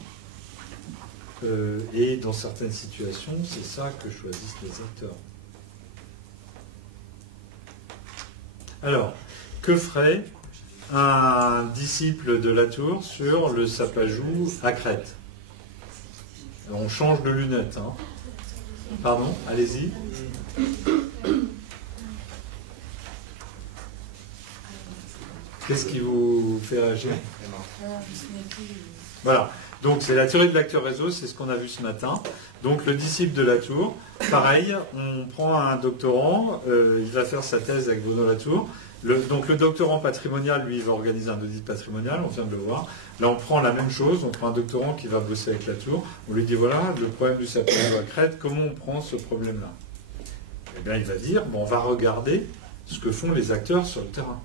Et dans certaines situations, c'est ça que choisissent les acteurs. Alors, que ferait un disciple de Latour sur le sapajou à Crète? On change de lunettes. Hein. Pardon, allez-y. Qu'est-ce qui vous fait réagir? Voilà. Donc c'est la théorie de l'acteur réseau, c'est ce qu'on a vu ce matin. Donc le disciple de Latour, pareil, on prend un doctorant, il va faire sa thèse avec Bruno Latour. Donc le doctorant patrimonial, lui, il va organiser un audit patrimonial, on vient de le voir. Là, on prend la même chose, on prend un doctorant qui va bosser avec Latour. On lui dit, voilà, le problème du sapajou à Crète, comment on prend ce problème-là? Eh bien, il va dire, bon, on va regarder ce que font les acteurs sur le terrain.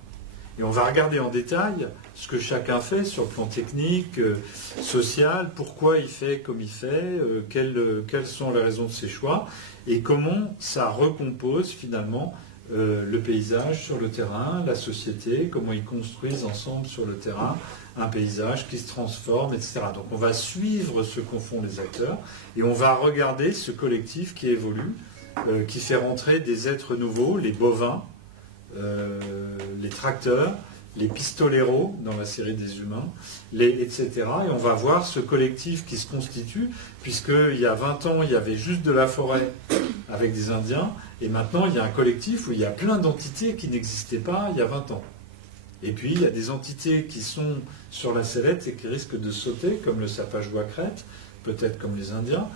Et on va regarder en détail ce que chacun fait sur le plan technique, social, pourquoi il fait comme il fait, quelles sont les raisons de ses choix, et comment ça recompose finalement le paysage sur le terrain, la société, comment ils construisent ensemble sur le terrain un paysage qui se transforme, etc. Donc on va suivre ce qu'en font les acteurs, et on va regarder ce collectif qui évolue, qui fait rentrer des êtres nouveaux, les bovins, les tracteurs, les pistoleros dans la série des humains, etc. Et on va voir ce collectif qui se constitue, puisqu'il y a 20 ans, il y avait juste de la forêt avec des Indiens, et maintenant, il y a un collectif où il y a plein d'entités qui n'existaient pas il y a 20 ans. Et puis, il y a des entités qui sont sur la sellette et qui risquent de sauter, comme le sapajou à Crète, peut-être comme les Indiens,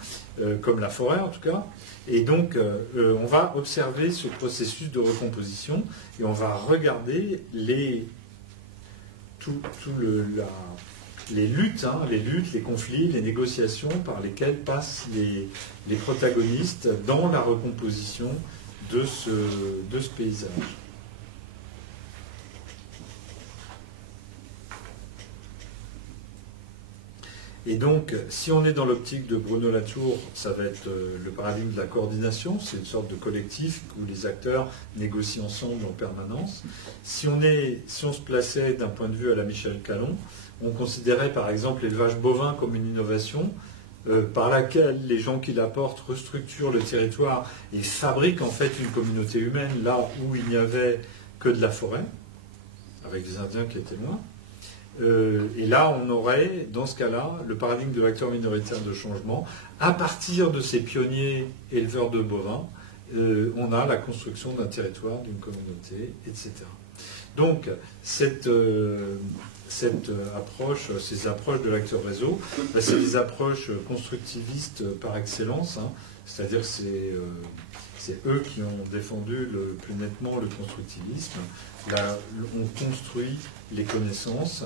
comme la forêt en tout cas. Et donc, on va observer ce processus de recomposition et on va regarder les luttes, les conflits, les négociations par lesquelles passent les protagonistes dans la recomposition de ce paysage. Et donc, si on est dans l'optique de Bruno Latour, ça va être le paradigme de la coordination, c'est une sorte de collectif où les acteurs négocient ensemble en permanence. Si on se plaçait d'un point de vue à la Michel Calon, on considérait par exemple l'élevage bovin comme une innovation par laquelle les gens qui l'apportent restructurent le territoire et fabriquent en fait une communauté humaine là où il n'y avait que de la forêt, avec des Indiens qui étaient loin. Et là, on aurait, dans ce cas-là, le paradigme de l'acteur minoritaire de changement. À partir de ces pionniers éleveurs de bovins, on a la construction d'un territoire, d'une communauté, etc. Donc, cette approche, ces approches de l'acteur réseau, c'est des approches constructivistes par excellence, hein. C'est-à-dire que c'est eux qui ont défendu le plus nettement le constructivisme. Là, on construit les connaissances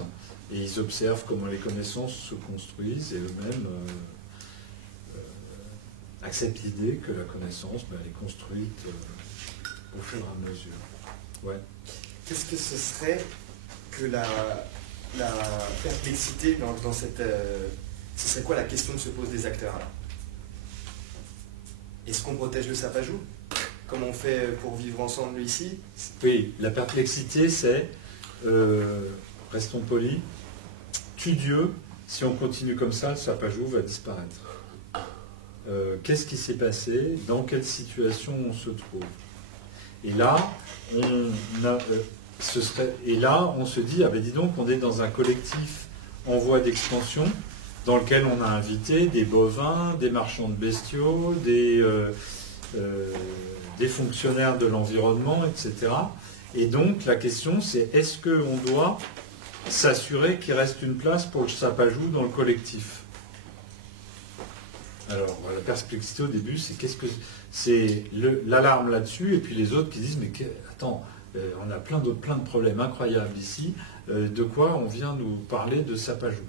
et ils observent comment les connaissances se construisent et eux-mêmes acceptent l'idée que la connaissance elle est construite au fur et à mesure. Ouais. Qu'est-ce que ce serait que la perplexité dans cette... ce serait quoi la question que se posent les acteurs là? Est-ce qu'on protège le sapajou? Comment on fait pour vivre ensemble ici? Oui, la perplexité c'est, restons polis, tue Dieu, si on continue comme ça, le sapajou va disparaître. Qu'est-ce qui s'est passé? Dans quelle situation on se trouve? Et là, on se dit, ah ben dis donc, on est dans un collectif en voie d'expansion, dans lequel on a invité des bovins, des marchands de bestiaux, des fonctionnaires de l'environnement, etc. Et donc la question c'est, est-ce qu'on doit s'assurer qu'il reste une place pour le sapajou dans le collectif? Alors, la perplexité au début, c'est c'est l'alarme là-dessus, et puis les autres qui disent, mais attends, on a plein de problèmes incroyables ici, de quoi on vient nous parler de sapajou.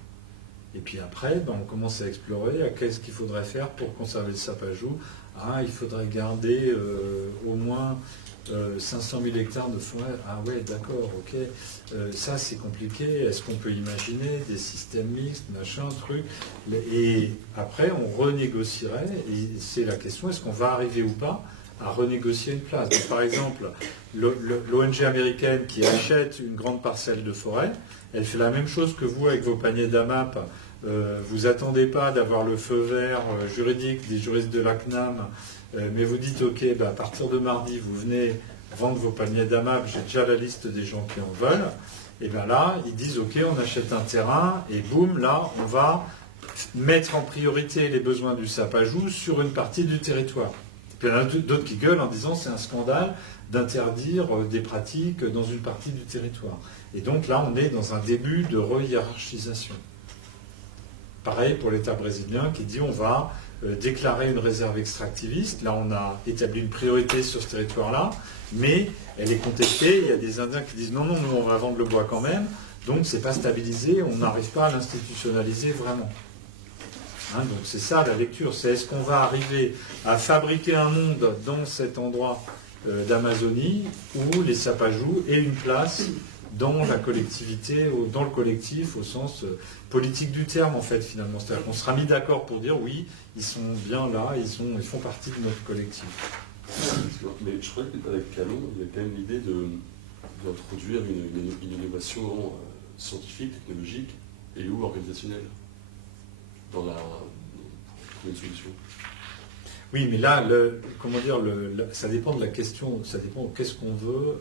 Et puis après, on commence à explorer, qu'est-ce qu'il faudrait faire pour conserver le sapajou. Il faudrait garder au moins 500 000 hectares de forêt. Ah ouais, d'accord, ok. Ça, c'est compliqué. Est-ce qu'on peut imaginer des systèmes mixtes, machin, truc. Et après, on renégocierait. Et c'est la question, est-ce qu'on va arriver ou pas à renégocier une place. Donc, par exemple, l'ONG américaine qui achète une grande parcelle de forêt, elle fait la même chose que vous avec vos paniers d'AMAP. Vous attendez pas d'avoir le feu vert juridique des juristes de la CNAM, mais vous dites ok, à partir de mardi, vous venez vendre vos paniers d'AMAP, j'ai déjà la liste des gens qui en veulent. Et bien là, ils disent ok, on achète un terrain, et boum, là, on va mettre en priorité les besoins du sapajou sur une partie du territoire. Puis il y en a d'autres qui gueulent en disant c'est un scandale d'interdire des pratiques dans une partie du territoire. Et donc là, on est dans un début de re-hiérarchisation. Pareil pour l'État brésilien qui dit on va déclarer une réserve extractiviste. Là, on a établi une priorité sur ce territoire-là, mais elle est contestée. Il y a des Indiens qui disent non, nous, on va vendre le bois quand même. Donc, c'est pas stabilisé, on n'arrive pas à l'institutionnaliser vraiment. Donc, c'est ça la lecture. C'est est-ce qu'on va arriver à fabriquer un monde dans cet endroit d'Amazonie où les sapajous aient une place dans la collectivité, dans le collectif, au sens politique du terme, en fait, finalement. C'est-à-dire qu'on sera mis d'accord pour dire, oui, ils sont bien là, ils font partie de notre collectif. Mais je crois qu'avec Calon, il y a quand même l'idée d'introduire une innovation scientifique, technologique et ou organisationnelle pour trouver une solution. Oui, mais là, ça dépend de la question, ça dépend de qu'est-ce qu'on veut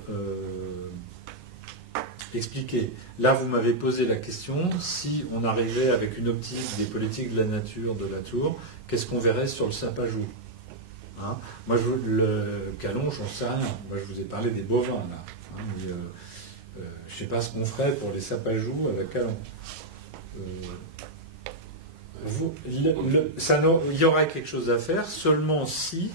expliquer. Là, vous m'avez posé la question, si on arrivait avec une optique des politiques de la nature de la tour, qu'est-ce qu'on verrait sur le sapajou? Moi, le Calon, j'en sais rien. Moi, je vous ai parlé des bovins, là. Mais, je ne sais pas ce qu'on ferait pour les sapajous avec Calon. Il y aurait quelque chose à faire seulement si,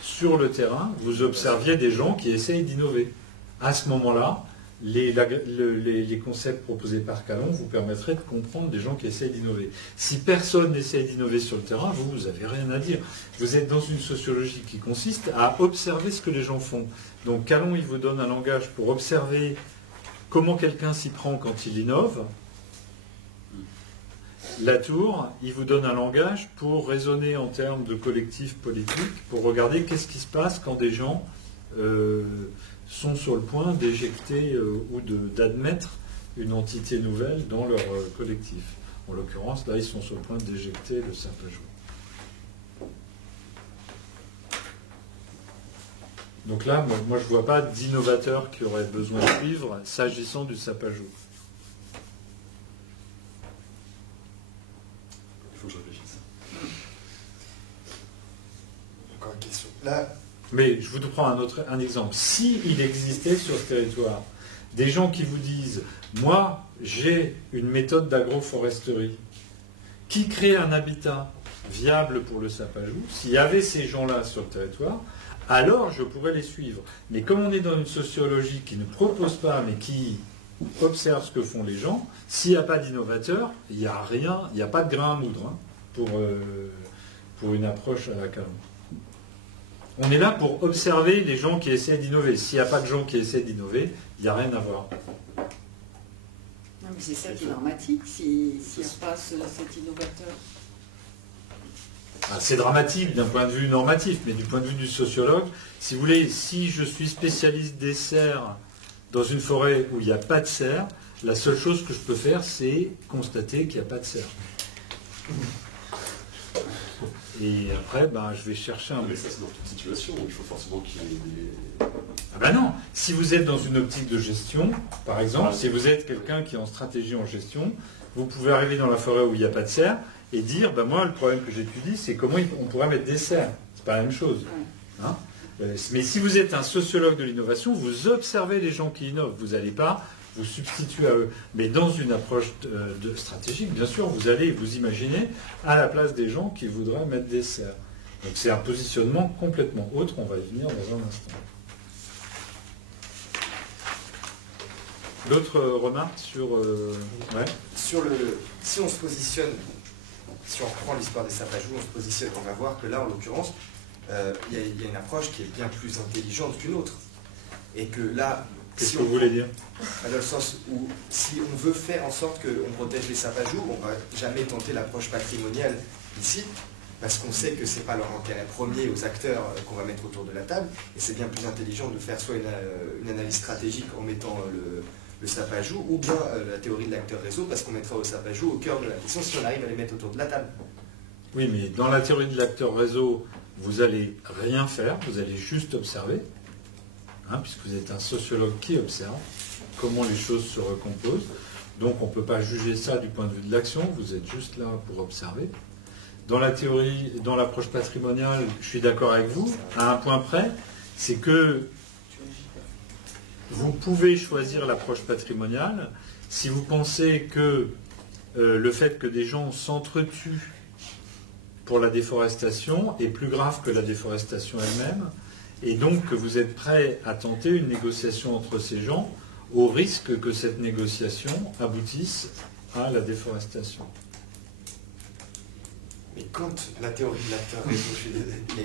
sur le terrain, vous observiez des gens qui essayent d'innover. À ce moment-là, les concepts proposés par Calon vous permettraient de comprendre des gens qui essayent d'innover. Si personne n'essaye d'innover sur le terrain, vous n'avez rien à dire. Vous êtes dans une sociologie qui consiste à observer ce que les gens font. Donc Calon, il vous donne un langage pour observer comment quelqu'un s'y prend quand il innove. Latour, il vous donne un langage pour raisonner en termes de collectif politique, pour regarder qu'est-ce qui se passe quand des gens sont sur le point d'éjecter ou d'admettre une entité nouvelle dans leur collectif. En l'occurrence, là, ils sont sur le point d'éjecter le sapajou. Donc là, moi, je ne vois pas d'innovateur qui aurait besoin de suivre s'agissant du sapajou. Il faut que je réfléchisse. Encore une question. Là, mais je vous prends un exemple. S'il existait sur ce territoire des gens qui vous disent « Moi, j'ai une méthode d'agroforesterie qui crée un habitat viable pour le sapajou », s'il y avait ces gens-là sur le territoire, alors je pourrais les suivre. Mais comme on est dans une sociologie qui ne propose pas, mais qui observe ce que font les gens, s'il n'y a pas d'innovateur, il n'y a rien, il n'y a pas de grain à moudre pour une approche à la Calon. On est là pour observer les gens qui essaient d'innover. S'il n'y a pas de gens qui essaient d'innover, il n'y a rien à voir. Non, mais c'est ça qui est dramatique, s'il n'y a pas cet innovateur. C'est dramatique d'un point de vue normatif, mais du point de vue du sociologue, si vous voulez, si je suis spécialiste des cerfs dans une forêt où il n'y a pas de cerfs, la seule chose que je peux faire, c'est constater qu'il n'y a pas de cerfs. Et après, je vais chercher un... Mais ça, c'est dans toute situation. Il faut forcément qu'il y ait des... Ah ben non. Si vous êtes dans une optique de gestion, par exemple, si vous êtes quelqu'un qui est en stratégie en gestion, vous pouvez arriver dans la forêt où il n'y a pas de cerfs et dire, moi, le problème que j'étudie, c'est comment on pourrait mettre des cerfs. C'est pas la même chose. Mais si vous êtes un sociologue de l'innovation, vous observez les gens qui innovent. Vous n'allez pas vous substituez à eux. Mais dans une approche stratégique, bien sûr, vous allez vous imaginer à la place des gens qui voudraient mettre des serres. Donc c'est un positionnement complètement autre, on va y venir dans un instant. D'autres remarques sur... ouais. Sur le, si on se positionne, si on reprend l'histoire des sapes à joues, on se positionne, on va voir que là, en l'occurrence, il y a une approche qui est bien plus intelligente qu'une autre. Et que là, Qu'est-ce si que vous voulez dire? dans le sens où, si on veut faire en sorte qu'on protège les sapes à joues, on ne va jamais tenter l'approche patrimoniale ici, parce qu'on sait que ce n'est pas leur intérêt premier aux acteurs qu'on va mettre autour de la table, et c'est bien plus intelligent de faire soit une analyse stratégique en mettant le sape à joues, ou bien la théorie de l'acteur réseau, parce qu'on mettra au sape à joues au cœur de la question si on arrive à les mettre autour de la table. Oui, mais dans la théorie de l'acteur réseau, vous allez rien faire, vous allez juste observer, hein, puisque vous êtes un sociologue qui observe comment les choses se recomposent. Donc on ne peut pas juger ça du point de vue de l'action, vous êtes juste là pour observer. Dans la théorie, dans l'approche patrimoniale, je suis d'accord avec vous, à un point près, c'est que vous pouvez choisir l'approche patrimoniale si vous pensez que le fait que des gens s'entretuent pour la déforestation est plus grave que la déforestation elle-même, et donc que vous êtes prêt à tenter une négociation entre ces gens au risque que cette négociation aboutisse à la déforestation. Mais quand la théorie de l'acteur réseau,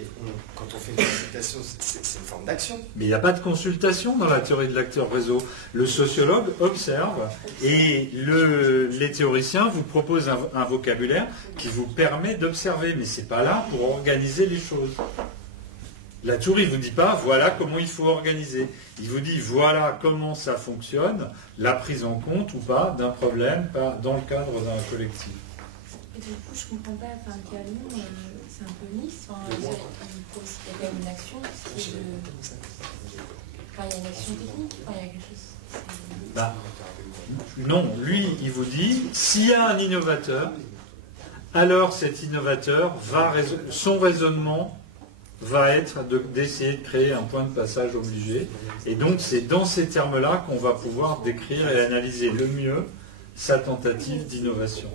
quand on fait une consultation, c'est une forme d'action. Mais il n'y a pas de consultation dans la théorie de l'acteur réseau. Le sociologue observe et les théoriciens vous proposent un vocabulaire qui vous permet d'observer, mais ce n'est pas là pour organiser les choses. La tour, il ne vous dit pas voilà comment il faut organiser. Il vous dit voilà comment ça fonctionne, la prise en compte ou pas d'un problème dans le cadre d'un collectif. Et du coup, je comprends pas, enfin, qu'à Lyon, c'est un peu mixte. Enfin, il y a quand même une action. Enfin, il y a une action technique, enfin, il y a quelque chose. Bah, non, lui, il vous dit s'il y a un innovateur, alors cet innovateur son raisonnement va être d'essayer de créer un point de passage obligé. Et donc, c'est dans ces termes-là qu'on va pouvoir décrire et analyser le mieux sa tentative d'innovation.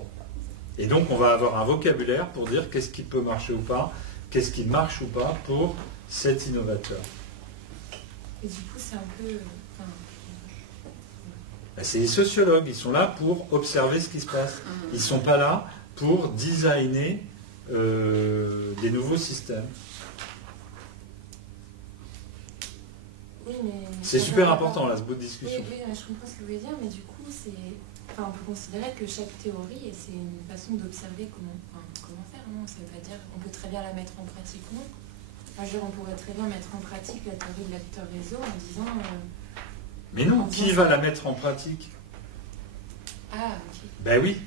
Et donc, on va avoir un vocabulaire pour dire qu'est-ce qui peut marcher ou pas, qu'est-ce qui marche ou pas pour cet innovateur. Et du coup, c'est un peu... C'est les sociologues, ils sont là pour observer ce qui se passe. Ils ne sont pas là pour designer des nouveaux systèmes. Oui, mais... C'est super important, là, ce bout de discussion. Oui, je comprends ce que vous voulez dire, mais du coup, c'est... Enfin, on peut considérer que chaque théorie, c'est une façon d'observer comment faire, non? Ça ne veut pas dire qu'on peut très bien la mettre en pratique, non? Enfin, on pourrait très bien mettre en pratique la théorie de l'acteur réseau en disant... Mais non, qui va la mettre en pratique? Ah, ok. Ben oui.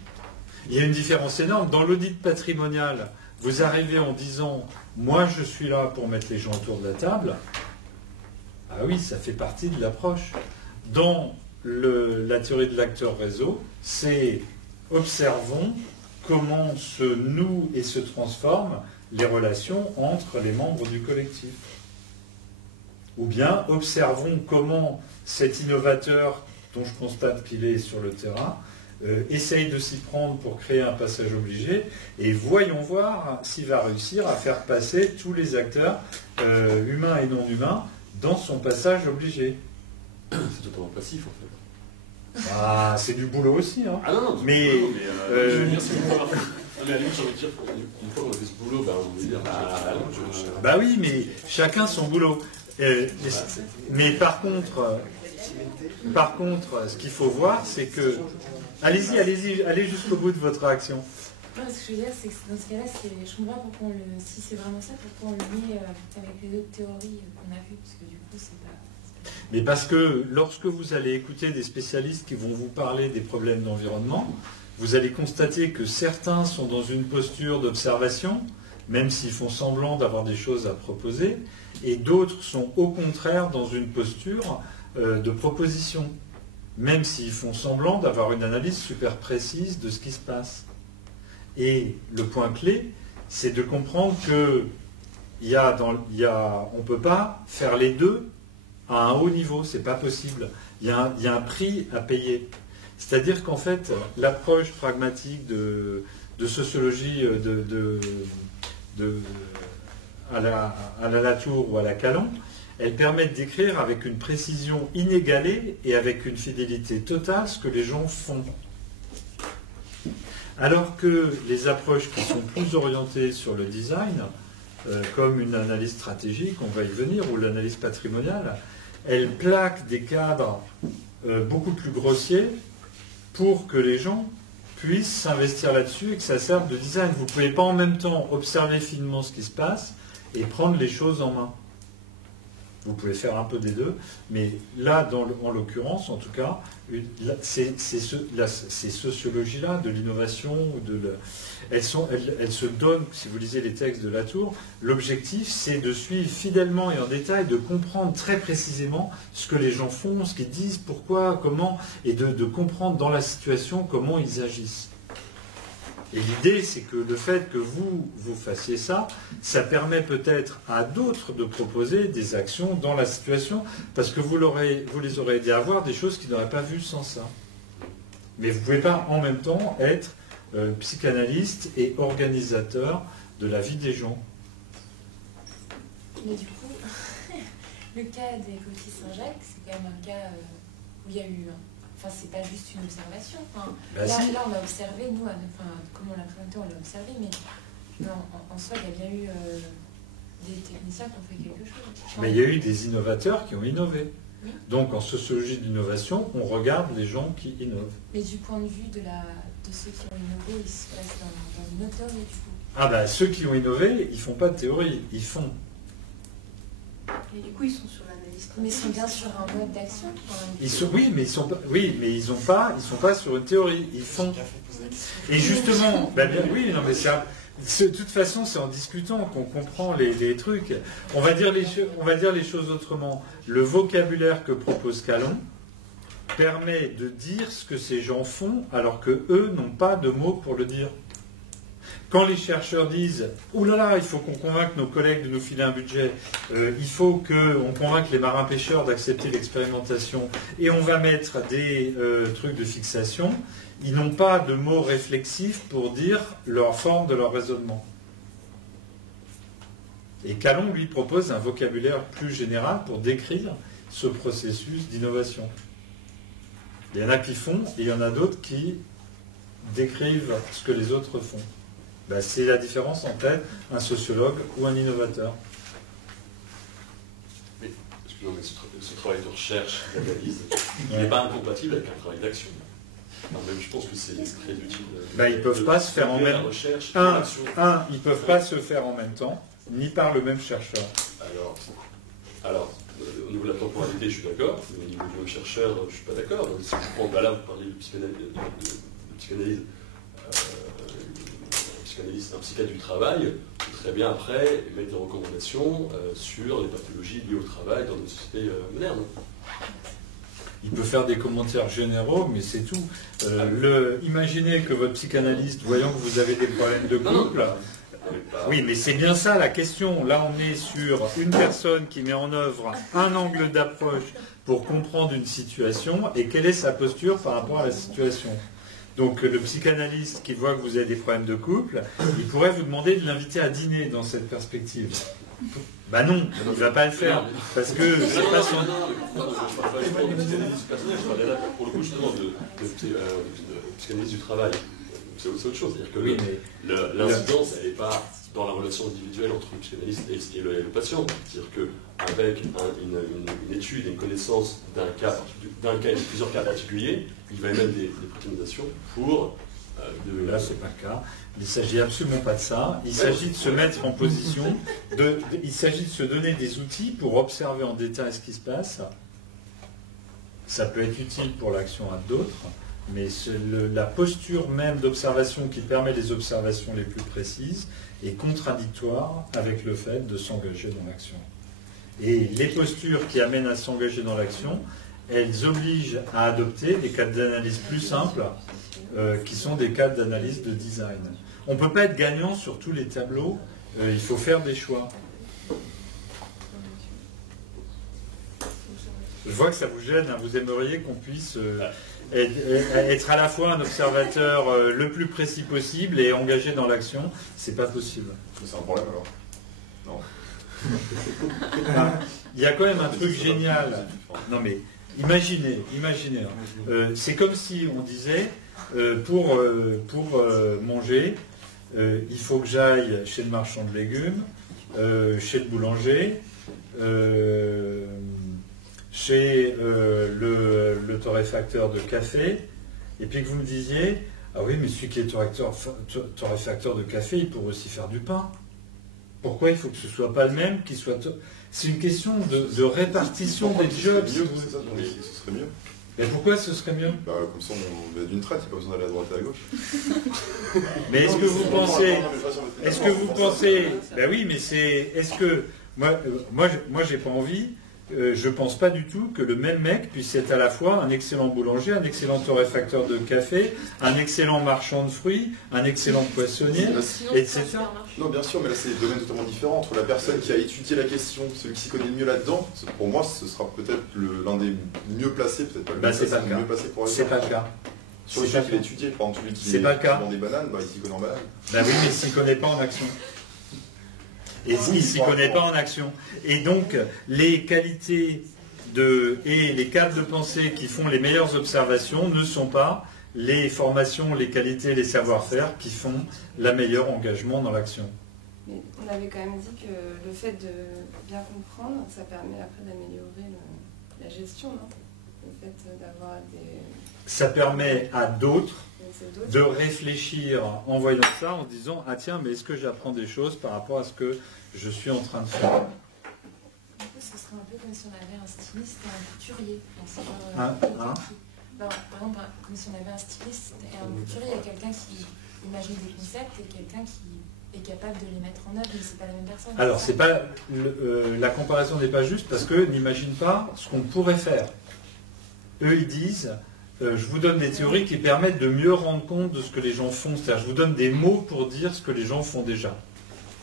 Il y a une différence énorme. Dans l'audit patrimonial, vous arrivez en disant « Moi, je suis là pour mettre les gens autour de la table ». Ah oui, ça fait partie de l'approche. Dans la théorie de l'acteur réseau, c'est observons comment se nouent et se transforment les relations entre les membres du collectif. Ou bien observons comment cet innovateur, dont je constate qu'il est sur le terrain, essaye de s'y prendre pour créer un passage obligé, et voyons voir s'il va réussir à faire passer tous les acteurs, humains et non humains, dans son passage obligé. C'est totalement passif en fait. Ah, c'est du boulot aussi, hein. Ah non, mais je veux dire, c'est une fois. Mais à la limite, j'ai envie de dire, une fois qu'on a fait ce boulot, on va dire, bah oui, mais chacun son boulot. Mais par contre, ce qu'il faut voir, c'est que... Allez-y, allez jusqu'au bout de votre réaction. Non, ce que je veux dire, c'est que dans ce cas-là, je comprends pas pourquoi si c'est vraiment ça, pourquoi on le met avec les autres théories qu'on a vues, parce que du coup, c'est pas... Mais parce que lorsque vous allez écouter des spécialistes qui vont vous parler des problèmes d'environnement, vous allez constater que certains sont dans une posture d'observation, même s'ils font semblant d'avoir des choses à proposer, et d'autres sont au contraire dans une posture de proposition, même s'ils font semblant d'avoir une analyse super précise de ce qui se passe. Et le point clé, c'est de comprendre que on ne peut pas faire les deux à un haut niveau, c'est pas possible. Il y a un prix à payer. C'est-à-dire qu'en fait, l'approche pragmatique de sociologie à la Latour ou à la Calon, elle permet de décrire avec une précision inégalée et avec une fidélité totale ce que les gens font. Alors que les approches qui sont plus orientées sur le design, comme une analyse stratégique, on va y venir, ou l'analyse patrimoniale, elles plaquent des cadres beaucoup plus grossiers pour que les gens puissent s'investir là-dessus et que ça serve de design. Vous ne pouvez pas en même temps observer finement ce qui se passe et prendre les choses en main. Vous pouvez faire un peu des deux, mais là, en l'occurrence, en tout cas, ces sociologies-là de l'innovation, elles se donnent, si vous lisez les textes de Latour, l'objectif, c'est de suivre fidèlement et en détail, de comprendre très précisément ce que les gens font, ce qu'ils disent, pourquoi, comment, et de comprendre dans la situation comment ils agissent. Et l'idée, c'est que le fait que vous fassiez ça, ça permet peut-être à d'autres de proposer des actions dans la situation, parce que vous les aurez aidés à voir des choses qu'ils n'auraient pas vues sans ça. Mais vous ne pouvez pas en même temps être psychanalyste et organisateur de la vie des gens. Mais du coup, le cas des coquilles Saint-Jacques, c'est quand même un cas où il y a eu... Enfin, c'est pas juste une observation. Enfin, là, on a observé, nous, comme on l'a présenté, on l'a observé, mais en soi, il y a bien eu des techniciens qui ont fait quelque chose. Enfin, mais il y a eu des innovateurs qui ont innové. Oui. Donc, en sociologie d'innovation, on regarde les gens qui innovent. Mais du point de vue de ceux qui ont innové, ils se placent dans une autre théorie, du coup. Ah ben, ceux qui ont innové, ils font pas de théorie, ils font. Et du coup, ils sont sur l'analyse. Mais ils sont bien sur un mode d'action. Oui, mais ils sont pas sur une théorie, ils font. Et justement, oui, non, mais de toute façon, c'est en discutant qu'on comprend les trucs. On va dire les choses autrement. Le vocabulaire que propose Calon permet de dire ce que ces gens font, alors que eux n'ont pas de mots pour le dire. Quand les chercheurs disent « Ouh là là, il faut qu'on convainque nos collègues de nous filer un budget, il faut qu'on convainque les marins-pêcheurs d'accepter l'expérimentation, et on va mettre des trucs de fixation », ils n'ont pas de mots réflexifs pour dire leur forme de leur raisonnement. Et Calon, lui, propose un vocabulaire plus général pour décrire ce processus d'innovation. Il y en a qui font, et il y en a d'autres qui décrivent ce que les autres font. Ben, c'est la différence entre un sociologue ou un innovateur. Mais, excusez-moi, mais ce travail de recherche, d'analyse, il n'est pas incompatible avec un travail d'action. Enfin, même, je pense que c'est très utile. Ben, ils ne peuvent pas se faire en même temps. Ils ne peuvent pas se faire en même temps, ni par le même chercheur. Alors, au niveau de la temporalité, je suis d'accord, mais au niveau du même chercheur, je ne suis pas d'accord. Donc, si vous prenez, là, vous parlez de psychanalyse. Un psychiatre du travail peut très bien après mettre des recommandations sur les pathologies liées au travail dans notre société moderne. Il peut faire des commentaires généraux, mais c'est tout. Imaginez que votre psychanalyste, voyant que vous avez des problèmes de couple, oui, mais c'est bien ça la question. Là, on est sur une personne qui met en œuvre un angle d'approche pour comprendre une situation et quelle est sa posture par rapport à la situation. Donc le psychanalyste qui voit que vous avez des problèmes de couple, il pourrait vous demander de l'inviter à dîner dans cette perspective. Ben non, il ne va pas le faire, parce que c'est pas son... Non, je ne parle pas de psychanalyse personnelle, je parlais là pour le coup justement de psychanalyse du travail. C'est autre chose, c'est-à-dire que l'incidence, elle n'est pas dans la relation individuelle entre le psychanalyste et le patient. C'est-à-dire qu'avec une étude et une connaissance d'un cas et de plusieurs cas particuliers, il va émettre des préconisations pour... Là, ce n'est pas le cas. Il ne s'agit absolument pas de ça. Il s'agit de se mettre en position, il s'agit de se donner des outils pour observer en détail ce qui se passe. Ça peut être utile pour l'action à d'autres, mais la posture même d'observation qui permet les observations les plus précises est contradictoire avec le fait de s'engager dans l'action. Et les postures qui amènent à s'engager dans l'action, elles obligent à adopter des cadres d'analyse plus simples, qui sont des cadres d'analyse de design. On ne peut pas être gagnant sur tous les tableaux, il faut faire des choix. Je vois que ça vous gêne, hein. Vous aimeriez qu'on puisse être à la fois un observateur le plus précis possible et engagé dans l'action. C'est pas possible. C'est un problème alors. Non. Il y a quand même un truc génial. Non mais imaginez. C'est comme si on disait pour manger, il faut que j'aille chez le marchand de légumes, chez le boulanger, chez le torréfacteur de café, et puis que vous me disiez, ah oui, mais celui qui est torréfacteur de café, il pourrait aussi faire du pain. Pourquoi il faut que ce ne soit pas le même, qu'il soit... C'est une question de répartition des jobs. Ce serait mieux. Mais pourquoi ce serait mieux? Comme ça, on va d'une traite, il n'y a pas besoin d'aller à droite et à gauche. Mais est-ce que vous pensez... Est-ce que vous pensez... Ben oui, mais c'est... Est-ce que... Moi j'ai pas envie... je pense pas du tout que le même mec puisse être à la fois un excellent boulanger, un excellent torréfacteur de café, un excellent marchand de fruits, un excellent poissonnier, etc. Non, bien sûr, mais là c'est des domaines totalement différents. Entre la personne qui a étudié la question, celui qui s'y connaît le mieux là-dedans, pour moi ce sera peut-être l'un des mieux placés, peut-être pas le mieux placé pour C'est pas le cas. Sur les gens qui l'ont étudié, par exemple celui qui vend des bananes, il s'y connaît en bananes. Ben oui, mais il s'y connaît pas en action. Et il ne s'y connaît pas en action. Et donc, les qualités et les cadres de pensée qui font les meilleures observations ne sont pas les formations, les qualités, les savoir-faire qui font le meilleur engagement dans l'action. Mais on avait quand même dit que le fait de bien comprendre, ça permet après d'améliorer la gestion, non? Le fait d'avoir des... Ça permet à d'autres de réfléchir en voyant ça, en disant « Ah tiens, mais est-ce que j'apprends des choses par rapport à ce que je suis en train de faire ?» En fait, ce serait un peu comme si on avait un styliste et un couturier. Par exemple, comme si on avait un styliste et un couturier, il y a quelqu'un qui imagine des concepts et quelqu'un qui est capable de les mettre en œuvre, mais c'est pas la même personne. Alors, c'est pas la comparaison n'est pas juste parce que n'imagine pas ce qu'on pourrait faire. Eux, ils disent je vous donne des théories qui permettent de mieux rendre compte de ce que les gens font. C'est-à-dire, je vous donne des mots pour dire ce que les gens font déjà.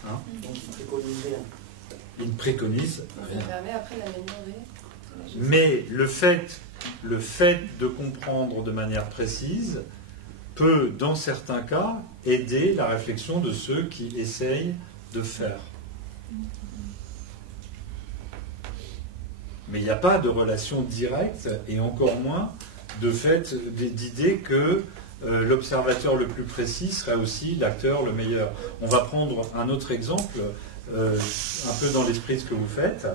Hein? Donc, ils préconisent rien. Ils préconisent rien. Ça permet après d'améliorer. Mais le fait de comprendre de manière précise peut, dans certains cas, aider la réflexion de ceux qui essayent de faire. Mais il n'y a pas de relation directe, et encore moins de fait d'idée que l'observateur le plus précis serait aussi l'acteur le meilleur. On va prendre un autre exemple, un peu dans l'esprit de ce que vous faites.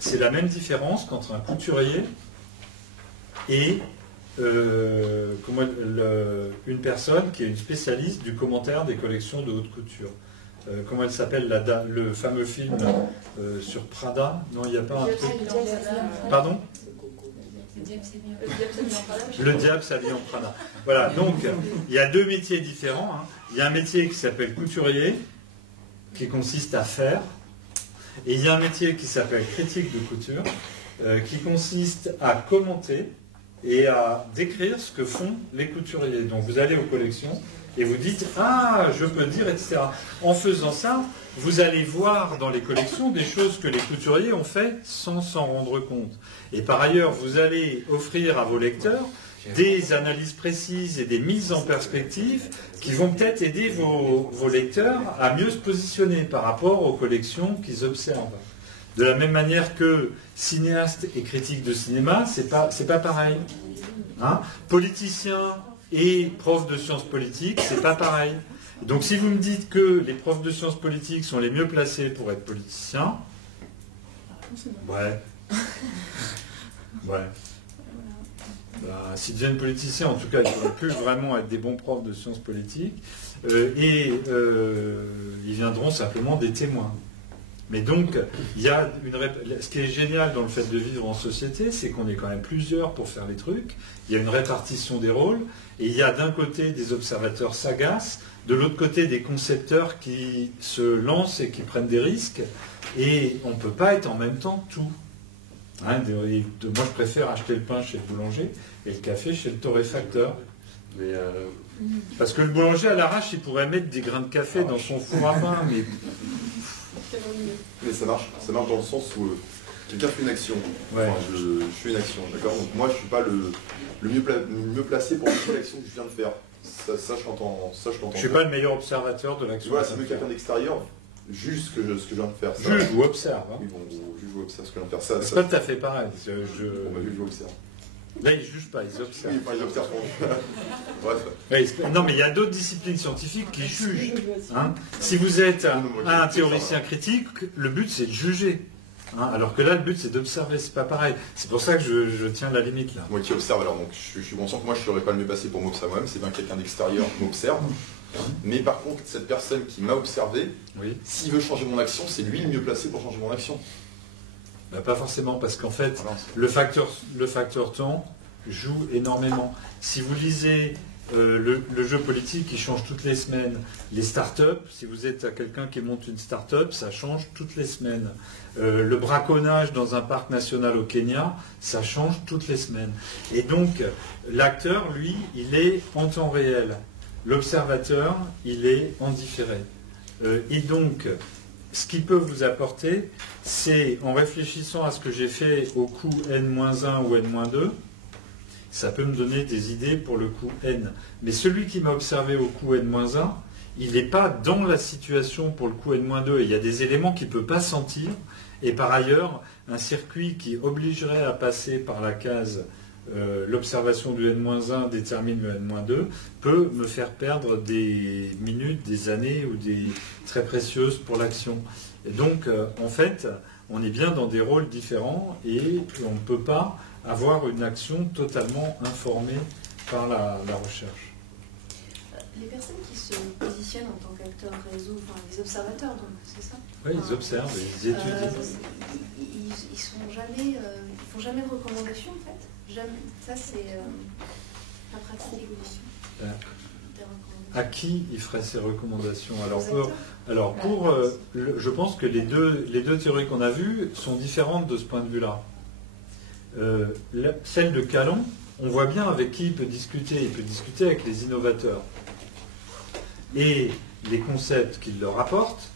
C'est la même différence qu'entre un couturier et une personne qui est une spécialiste du commentaire des collections de haute couture. Comment elle s'appelle, le fameux film sur Prada? Non, il n'y a pas un truc... Pardon? Le diable s'habille en Prada. Voilà, donc il y a deux métiers différents. Hein. Il y a un métier qui s'appelle couturier, qui consiste à faire, et il y a un métier qui s'appelle critique de couture, qui consiste à commenter et à décrire ce que font les couturiers. Donc vous allez aux collections et vous dites « Ah, je peux dire, etc. » En faisant ça, vous allez voir dans les collections des choses que les couturiers ont fait sans s'en rendre compte. Et par ailleurs, vous allez offrir à vos lecteurs des analyses précises et des mises en perspective qui vont peut-être aider vos lecteurs à mieux se positionner par rapport aux collections qu'ils observent. De la même manière que cinéaste et critique de cinéma, c'est pas pareil. Hein? Politicien et prof de sciences politiques, c'est pas pareil. Donc si vous me dites que les profs de sciences politiques sont les mieux placés pour être politiciens, ouais. S'ils deviennent politiciens, en tout cas, ils ne pourront plus vraiment être des bons profs de sciences politiques, ils viendront simplement des témoins. Mais donc, ce qui est génial dans le fait de vivre en société, c'est qu'on est quand même plusieurs pour faire les trucs, il y a une répartition des rôles, et il y a d'un côté des observateurs sagaces, de l'autre côté des concepteurs qui se lancent et qui prennent des risques, et on ne peut pas être en même temps tout. Hein, moi, je préfère acheter le pain chez le boulanger et le café chez le torréfacteur. Mais Parce que le boulanger, à l'arrache, il pourrait mettre des grains de café dans son four à pain. Mais ça marche dans le sens où quelqu'un fait une action. Ouais. Enfin, je fais une action, d'accord? Donc moi, je suis pas le mieux placé pour juger l'action que je viens de faire. Ça je l'entends. Je suis pas le meilleur observateur de l'action. Voilà, c'est mieux quelqu'un d'extérieur juge ce que je viens de faire. Ça, juge ou observe. Hein. Oui, bon, juge ou observe ce que je viens de faire. C'est pas tout à fait pareil. Bon, bah, juge ou observe. Là, ils jugent pas, ils observent. Oui, enfin, ils observent. Bref. Ouais, non, mais il y a d'autres disciplines scientifiques qui jugent. Hein. Si vous êtes un théoricien critique, le but c'est de juger. Hein, alors que là, le but c'est d'observer, c'est pas pareil. C'est pour ça que je tiens la limite là. Moi qui observe, alors donc je suis conscient que moi je serais pas le mieux passé pour m'observer moi-même, c'est bien quelqu'un d'extérieur qui m'observe. Mais par contre, cette personne qui m'a observé, oui. S'il veut changer mon action, c'est lui le mieux placé pour changer mon action. Bah, pas forcément, parce qu'en fait, le facteur temps joue énormément. Si vous lisez le jeu politique, il change toutes les semaines. Les startups, si vous êtes quelqu'un qui monte une startup, ça change toutes les semaines. Le braconnage dans un parc national au Kenya, ça change toutes les semaines. Et donc, l'acteur, lui, il est en temps réel. L'observateur, il est en différé. Et donc, ce qu'il peut vous apporter, c'est en réfléchissant à ce que j'ai fait au coup n-1 ou n-2, ça peut me donner des idées pour le coup n. Mais celui qui m'a observé au coup n-1, il n'est pas dans la situation pour le coup n-2. Et il y a des éléments qu'il ne peut pas sentir. Et par ailleurs, un circuit qui obligerait à passer par la case l'observation du n-1 détermine le n-2 peut me faire perdre des minutes, des années ou des très précieuses pour l'action. Et donc, en fait, on est bien dans des rôles différents et on ne peut pas avoir une action totalement informée par la recherche. Les personnes qui se positionnent en tant qu'acteurs réseau, enfin les observateurs, donc c'est ça? Oui, ils observent, ils étudient. Ils font jamais de recommandations en fait. Jamais. Ça c'est la pratique des recommandations. À qui il ferait ces recommandations? Je pense que les deux théories qu'on a vues sont différentes de ce point de vue-là. Celle de Calon, on voit bien avec qui il peut discuter. Il peut discuter avec les innovateurs. Et les concepts qu'il leur apporte,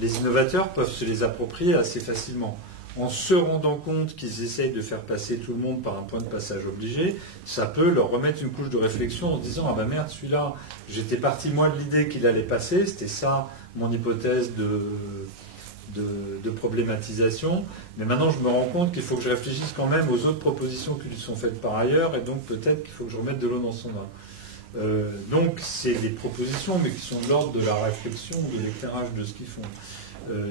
les innovateurs peuvent se les approprier assez facilement. En se rendant compte qu'ils essayent de faire passer tout le monde par un point de passage obligé, ça peut leur remettre une couche de réflexion en se disant « Ah ben merde, celui-là, j'étais parti moi de l'idée qu'il allait passer, c'était ça mon hypothèse de problématisation, mais maintenant je me rends compte qu'il faut que je réfléchisse quand même aux autres propositions qui lui sont faites par ailleurs, et donc peut-être qu'il faut que je remette de l'eau dans son vin. » Donc c'est des propositions, mais qui sont de l'ordre de la réflexion, de l'éclairage de ce qu'ils font.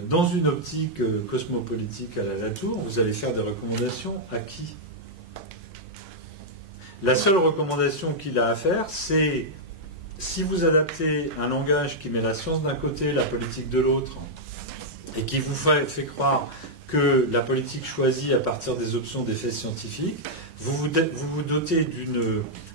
Dans une optique cosmopolitique à la Latour, vous allez faire des recommandations à qui? La seule recommandation qu'il a à faire, c'est si vous adaptez un langage qui met la science d'un côté, la politique de l'autre, et qui vous fait croire que la politique choisit à partir des options des faits scientifiques, vous vous dotez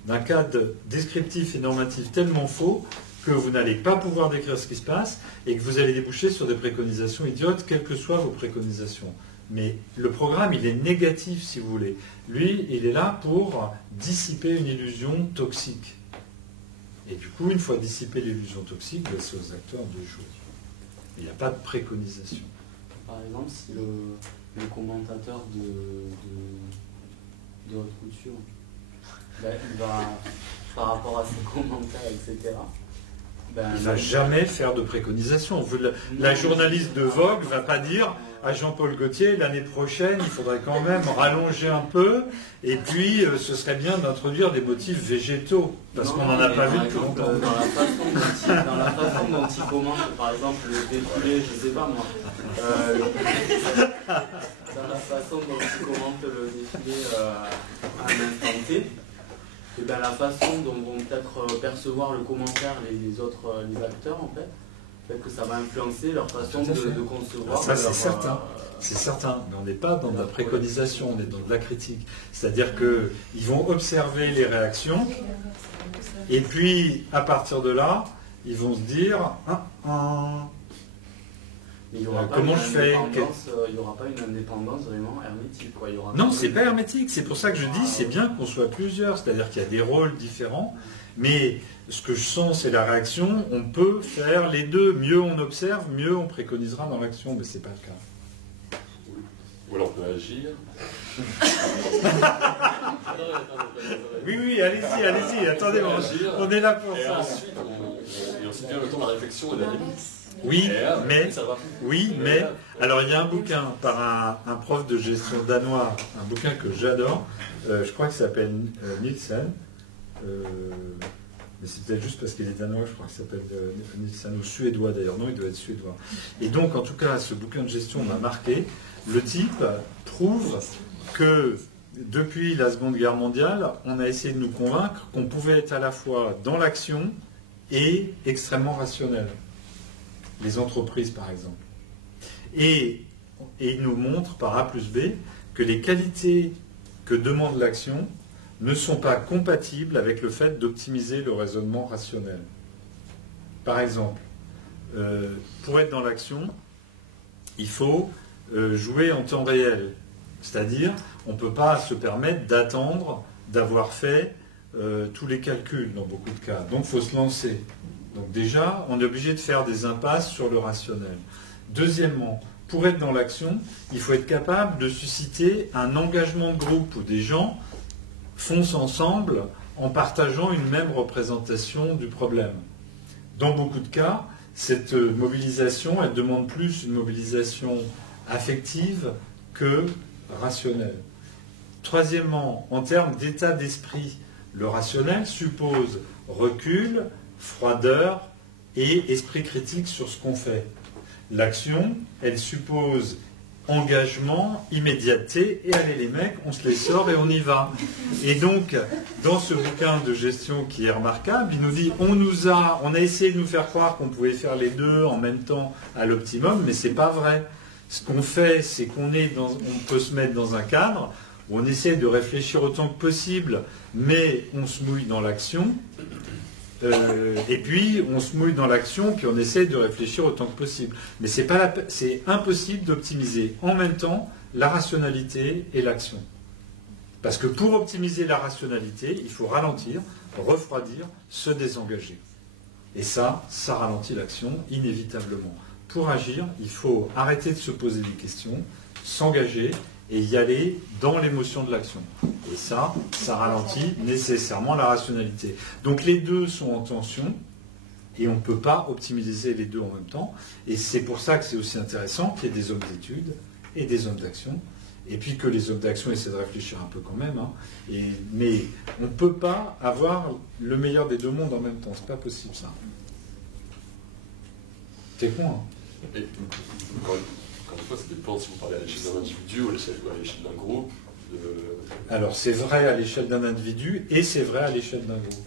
d'un cadre descriptif et normatif tellement faux que vous n'allez pas pouvoir décrire ce qui se passe et que vous allez déboucher sur des préconisations idiotes, quelles que soient vos préconisations. Mais le programme, il est négatif, si vous voulez. Lui, il est là pour dissiper une illusion toxique. Et du coup, une fois dissipé l'illusion toxique, c'est aux acteurs de jouer. Il n'y a pas de préconisation. Par exemple, si le commentateur de haute couture, il va, par rapport à ses commentaires, etc., il ne va jamais faire de préconisation. La journaliste de Vogue ne va pas dire à Jean-Paul Gaultier, l'année prochaine, il faudrait quand même rallonger un peu, et puis ce serait bien d'introduire des motifs végétaux, parce qu'on n'en a pas vu depuis longtemps. Dans la façon dont il commente, par exemple, le défilé, je ne sais pas moi, dans la façon dont il commente le défilé à un instant T, et bien la façon dont vont peut-être percevoir le commentaire les acteurs, en fait que ça va influencer leur façon de concevoir. Ça, c'est certain. C'est certain, mais on n'est pas dans de la préconisation, on est dans de la critique. C'est-à-dire qu'ils vont observer les réactions, et puis, à partir de là, ils vont se dire mais il n'y aura comment je fais il n'y aura pas une indépendance vraiment hermétique. Quoi. Non, c'est pas hermétique. C'est pour ça que je dis c'est bien qu'on soit plusieurs. C'est-à-dire qu'il y a des rôles différents. Mais ce que je sens, c'est la réaction. On peut faire les deux. Mieux on observe, mieux on préconisera dans l'action. Mais ce n'est pas le cas. Ou alors on peut agir. Oui, allez-y, attendez, on est là pour ça. Et ensuite vient le temps de la réflexion et de la limite. Oui, mais alors il y a un bouquin par un prof de gestion danois, un bouquin que j'adore, je crois qu'il s'appelle Nielsen, mais c'est peut-être juste parce qu'il est danois, je crois qu'il s'appelle Nielsen, ou suédois d'ailleurs, non, il doit être suédois. Et donc en tout cas, ce bouquin de gestion m'a marqué. Le type prouve que depuis la Seconde Guerre mondiale, on a essayé de nous convaincre qu'on pouvait être à la fois dans l'action et extrêmement rationnel. Les entreprises, par exemple. Et il nous montre, par A plus B, que les qualités que demande l'action ne sont pas compatibles avec le fait d'optimiser le raisonnement rationnel. Par exemple, pour être dans l'action, il faut jouer en temps réel. C'est-à-dire, on ne peut pas se permettre d'attendre d'avoir fait tous les calculs dans beaucoup de cas. Donc, il faut se lancer. Donc déjà, on est obligé de faire des impasses sur le rationnel. Deuxièmement, pour être dans l'action, il faut être capable de susciter un engagement de groupe où des gens foncent ensemble en partageant une même représentation du problème. Dans beaucoup de cas, cette mobilisation, elle demande plus une mobilisation affective que rationnelle. Troisièmement, en termes d'état d'esprit, le rationnel suppose recul, froideur et esprit critique sur ce qu'on fait. L'action, elle suppose engagement, immédiateté, et allez les mecs, on se les sort et on y va. Et donc, dans ce bouquin de gestion qui est remarquable, il nous dit, on a essayé de nous faire croire qu'on pouvait faire les deux en même temps à l'optimum, mais c'est pas vrai. Ce qu'on fait, c'est on peut se mettre dans un cadre où on essaie de réfléchir autant que possible, mais on se mouille dans l'action. Et puis, on se mouille dans l'action, puis on essaie de réfléchir autant que possible. Mais c'est impossible d'optimiser en même temps la rationalité et l'action. Parce que pour optimiser la rationalité, il faut ralentir, refroidir, se désengager. Et ça ralentit l'action inévitablement. Pour agir, il faut arrêter de se poser des questions, s'engager et y aller dans l'émotion de l'action. Et ça ralentit nécessairement la rationalité. Donc les deux sont en tension et on ne peut pas optimiser les deux en même temps. Et c'est pour ça que c'est aussi intéressant qu'il y ait des hommes d'études et des hommes d'action. Et puis que les hommes d'action essaient de réfléchir un peu quand même. Mais on ne peut pas avoir le meilleur des deux mondes en même temps. C'est pas possible ça. C'est con, hein. Et encore une fois, ça dépend si vous parlez à l'échelle d'un individu ou à l'échelle d'un groupe. Alors c'est vrai à l'échelle d'un individu et c'est vrai à l'échelle d'un groupe.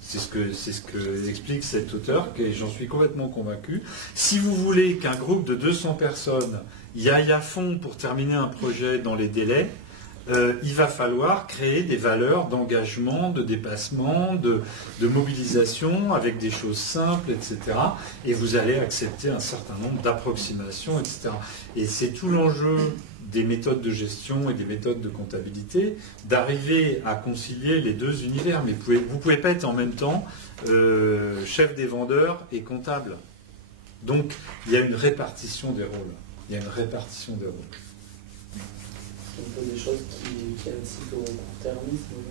C'est ce que explique cet auteur, et j'en suis complètement convaincu. Si vous voulez qu'un groupe de 200 personnes y aille à fond pour terminer un projet dans les délais, il va falloir créer des valeurs d'engagement, de dépassement, de mobilisation avec des choses simples, etc. Et vous allez accepter un certain nombre d'approximations, etc. Et c'est tout l'enjeu des méthodes de gestion et des méthodes de comptabilité, d'arriver à concilier les deux univers. Mais vous ne pouvez pas être en même temps chef des vendeurs et comptable. Donc, il y a une répartition des rôles. Il y a une répartition des rôles. C'est un peu des choses qui incitent au court-termisme.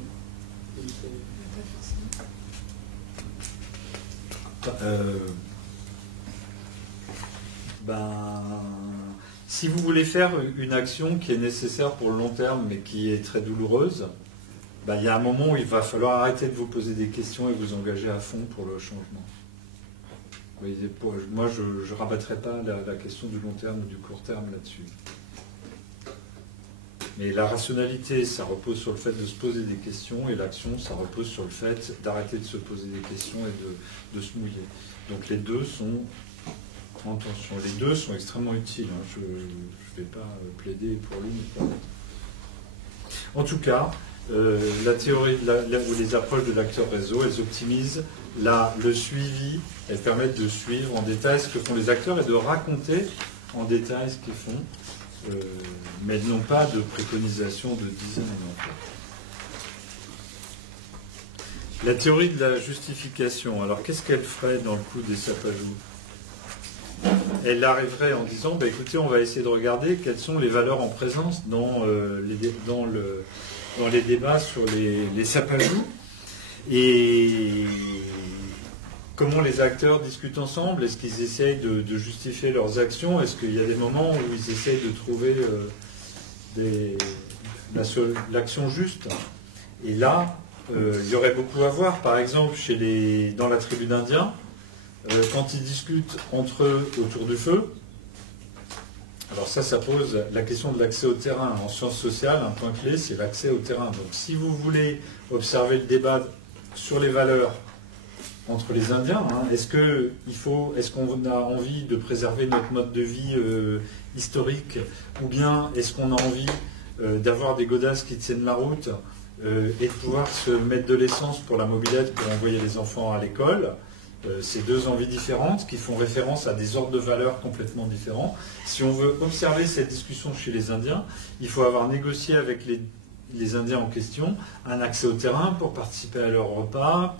Si vous voulez faire une action qui est nécessaire pour le long terme mais qui est très douloureuse, il y a un moment où il va falloir arrêter de vous poser des questions et vous engager à fond pour le changement. Moi, je ne rabattrai pas la question du long terme ou du court terme là-dessus. Mais la rationalité, ça repose sur le fait de se poser des questions, et l'action, ça repose sur le fait d'arrêter de se poser des questions et de se mouiller. Donc les deux sont en tension. Les deux sont extrêmement utiles. Je ne vais pas plaider pour l'une ou pour l'autre. En tout cas, la théorie ou les approches de l'acteur réseau, elles optimisent le suivi, elles permettent de suivre en détail ce que font les acteurs et de raconter en détail ce qu'ils font. Mais elles n'ont pas de préconisation de design en fait. La théorie de la justification, alors qu'est-ce qu'elle ferait dans le coup des sapajous ? elle arriverait en disant, écoutez, on va essayer de regarder quelles sont les valeurs en présence dans les débats sur les sapajous, et comment les acteurs discutent ensemble. Est-ce qu'ils essayent de justifier leurs actions? Est-ce qu'il y a des moments où ils essayent de trouver l'action juste? Et là, il y aurait beaucoup à voir. Par exemple, dans la tribu d'Indiens, quand ils discutent entre eux autour du feu, alors ça pose la question de l'accès au terrain. En sciences sociales, un point clé, c'est l'accès au terrain. Donc si vous voulez observer le débat sur les valeurs entre les Indiens, est-ce qu'on a envie de préserver notre mode de vie historique, ou bien est-ce qu'on a envie d'avoir des godasses qui tiennent la route et de pouvoir se mettre de l'essence pour la mobilette pour envoyer les enfants à l'école? C'est deux envies différentes qui font référence à des ordres de valeurs complètement différents. Si on veut observer cette discussion chez les Indiens, il faut avoir négocié avec les Indiens en question un accès au terrain pour participer à leurs repas,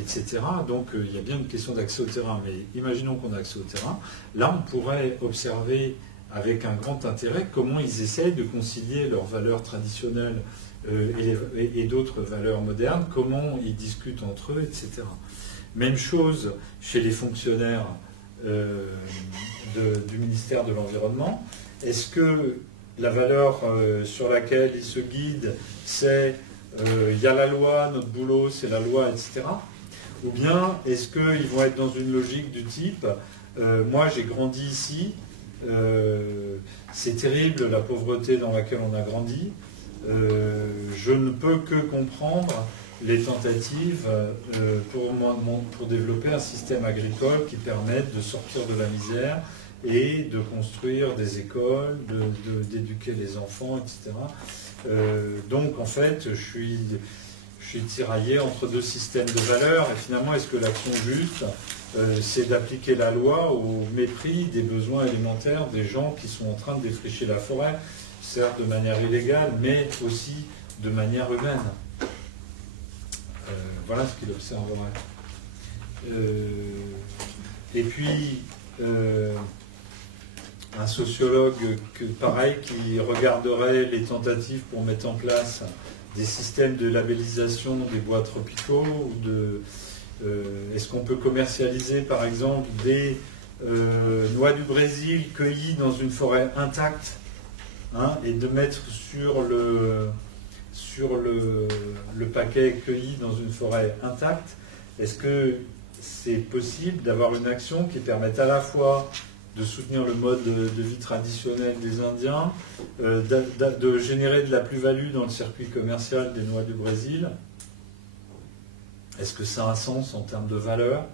etc. Donc il y a bien une question d'accès au terrain, mais imaginons qu'on a accès au terrain. Là, on pourrait observer avec un grand intérêt comment ils essayent de concilier leurs valeurs traditionnelles et d'autres valeurs modernes, comment ils discutent entre eux, etc. Même chose chez les fonctionnaires du ministère de l'Environnement. Est-ce que la valeur sur laquelle ils se guident, c'est il y a la loi, notre boulot, c'est la loi, etc. Ou bien est-ce qu'ils vont être dans une logique du type moi j'ai grandi ici, c'est terrible la pauvreté dans laquelle on a grandi, je ne peux que comprendre les tentatives pour développer un système agricole qui permette de sortir de la misère et de construire des écoles, d'éduquer les enfants, etc. Donc en fait, je suis tiraillé entre deux systèmes de valeurs, et finalement, est-ce que l'action juste, c'est d'appliquer la loi au mépris des besoins élémentaires des gens qui sont en train de défricher la forêt, certes de manière illégale, mais aussi de manière humaine? Voilà ce qu'il observerait. Et puis, un sociologue, pareil, qui regarderait les tentatives pour mettre en place des systèmes de labellisation des bois tropicaux, ou est-ce qu'on peut commercialiser, par exemple, des noix du Brésil cueillies dans une forêt intacte, et de mettre sur le paquet cueilli dans une forêt intacte? Est-ce que c'est possible d'avoir une action qui permette à la fois de soutenir le mode de vie traditionnel des Indiens, de générer de la plus-value dans le circuit commercial des noix du Brésil? Est-ce que ça a un sens en termes de valeur?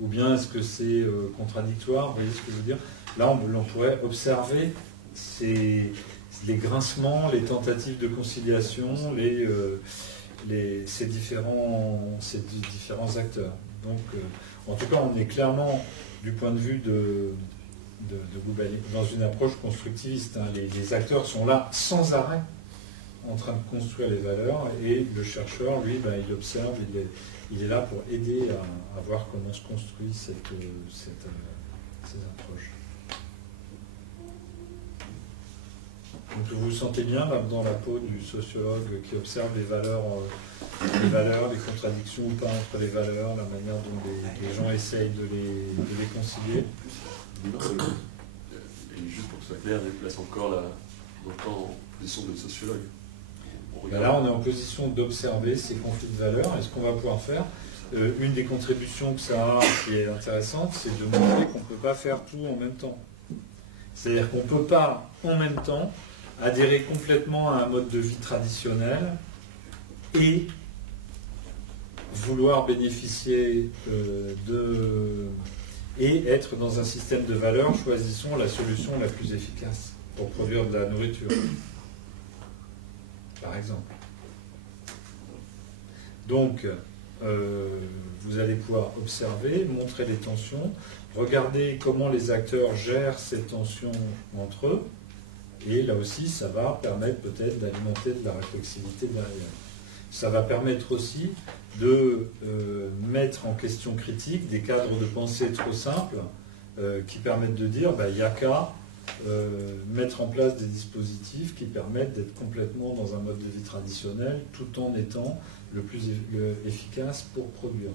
Ou bien est-ce que c'est contradictoire? Vous voyez ce que je veux dire? Là, on pourrait observer les grincements, les tentatives de conciliation, ces différents acteurs. Donc, en tout cas, on est clairement, du point de vue de Boubali, dans une approche constructiviste. Les acteurs sont là sans arrêt en train de construire les valeurs, et le chercheur, lui, il observe, il est là pour aider à voir comment se construit ces approches. Donc vous vous sentez bien là, dans la peau du sociologue qui observe les valeurs, les contradictions ou pas entre les valeurs, la manière dont les gens essayent de les concilier. Et juste pour que ce soit clair, il place encore longtemps en position de sociologue. Là, on est en position d'observer ces conflits de valeurs. Et ce qu'on va pouvoir faire, une des contributions que ça a qui est intéressante, c'est de montrer qu'on ne peut pas faire tout en même temps. C'est-à-dire qu'on ne peut pas en même temps adhérer complètement à un mode de vie traditionnel et vouloir bénéficier et être dans un système de valeurs. Choisissons la solution la plus efficace pour produire de la nourriture, par exemple. Donc, vous allez pouvoir observer, montrer les tensions, regarder comment les acteurs gèrent ces tensions entre eux, et là aussi, ça va permettre peut-être d'alimenter de la réflexivité derrière. Ça va permettre aussi de mettre en question critique des cadres de pensée trop simples qui permettent de dire il n'y a qu'à mettre en place des dispositifs qui permettent d'être complètement dans un mode de vie traditionnel tout en étant le plus efficace pour produire.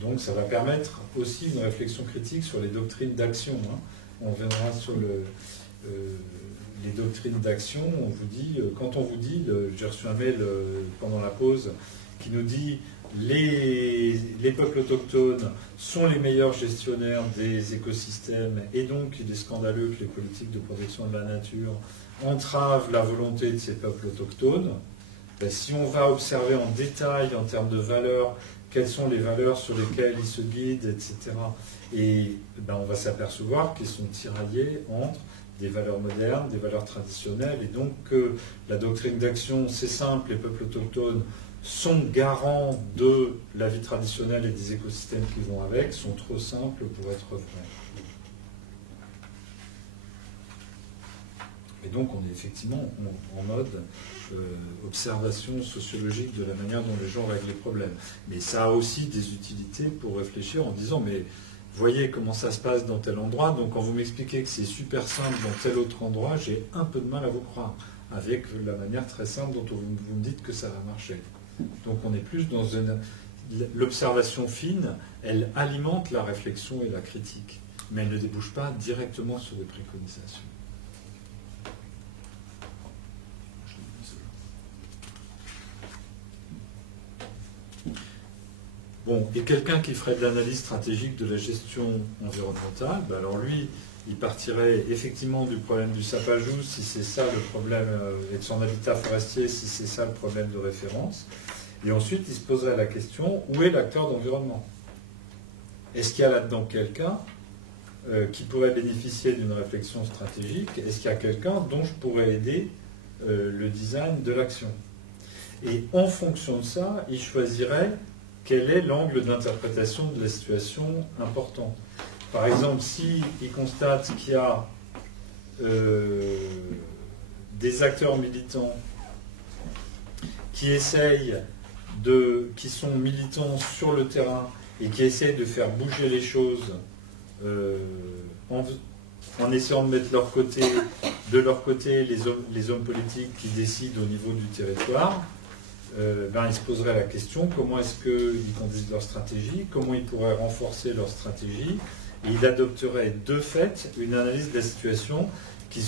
Donc ça va permettre aussi une réflexion critique sur les doctrines d'action. Hein. On reviendra sur les doctrines d'action. On vous dit, quand on vous dit, j'ai reçu un mail pendant la pause qui nous dit les peuples autochtones sont les meilleurs gestionnaires des écosystèmes et donc il est scandaleux que les politiques de protection de la nature entravent la volonté de ces peuples autochtones. Ben, si on va observer en détail en termes de valeurs, quelles sont les valeurs sur lesquelles ils se guident, etc. Et ben, on va s'apercevoir qu'ils sont tiraillés entre des valeurs modernes, des valeurs traditionnelles, et donc la doctrine d'action, c'est simple, les peuples autochtones sont garants de la vie traditionnelle et des écosystèmes qui vont avec, sont trop simples pour être vrais. Et donc on est effectivement en mode observation sociologique de la manière dont les gens règlent les problèmes. Mais ça a aussi des utilités pour réfléchir en disant mais voyez comment ça se passe dans tel endroit, donc quand vous m'expliquez que c'est super simple dans tel autre endroit, j'ai un peu de mal à vous croire, avec la manière très simple dont vous me dites que ça va marcher. Donc on est plus dans l'observation fine, elle alimente la réflexion et la critique, mais elle ne débouche pas directement sur des préconisations. Bon, et quelqu'un qui ferait de l'analyse stratégique de la gestion environnementale, ben alors lui, il partirait effectivement du problème du sapajou, si c'est ça le problème, et de son habitat forestier, si c'est ça le problème de référence. Et ensuite, il se poserait la question, où est l'acteur d'environnement? Est-ce qu'il y a là-dedans quelqu'un qui pourrait bénéficier d'une réflexion stratégique? Est-ce qu'il y a quelqu'un dont je pourrais aider le design de l'action? Et en fonction de ça, il choisirait quel est l'angle d'interprétation de la situation important. Par exemple, s'il constate qu'il y a des acteurs militants qui sont militants sur le terrain et qui essayent de faire bouger les choses en essayant de mettre de leur côté les hommes politiques qui décident au niveau du territoire, ils se poseraient la question comment est-ce qu'ils conduisent leur stratégie, comment ils pourraient renforcer leur stratégie, et ils adopteraient de fait une analyse de la situation qui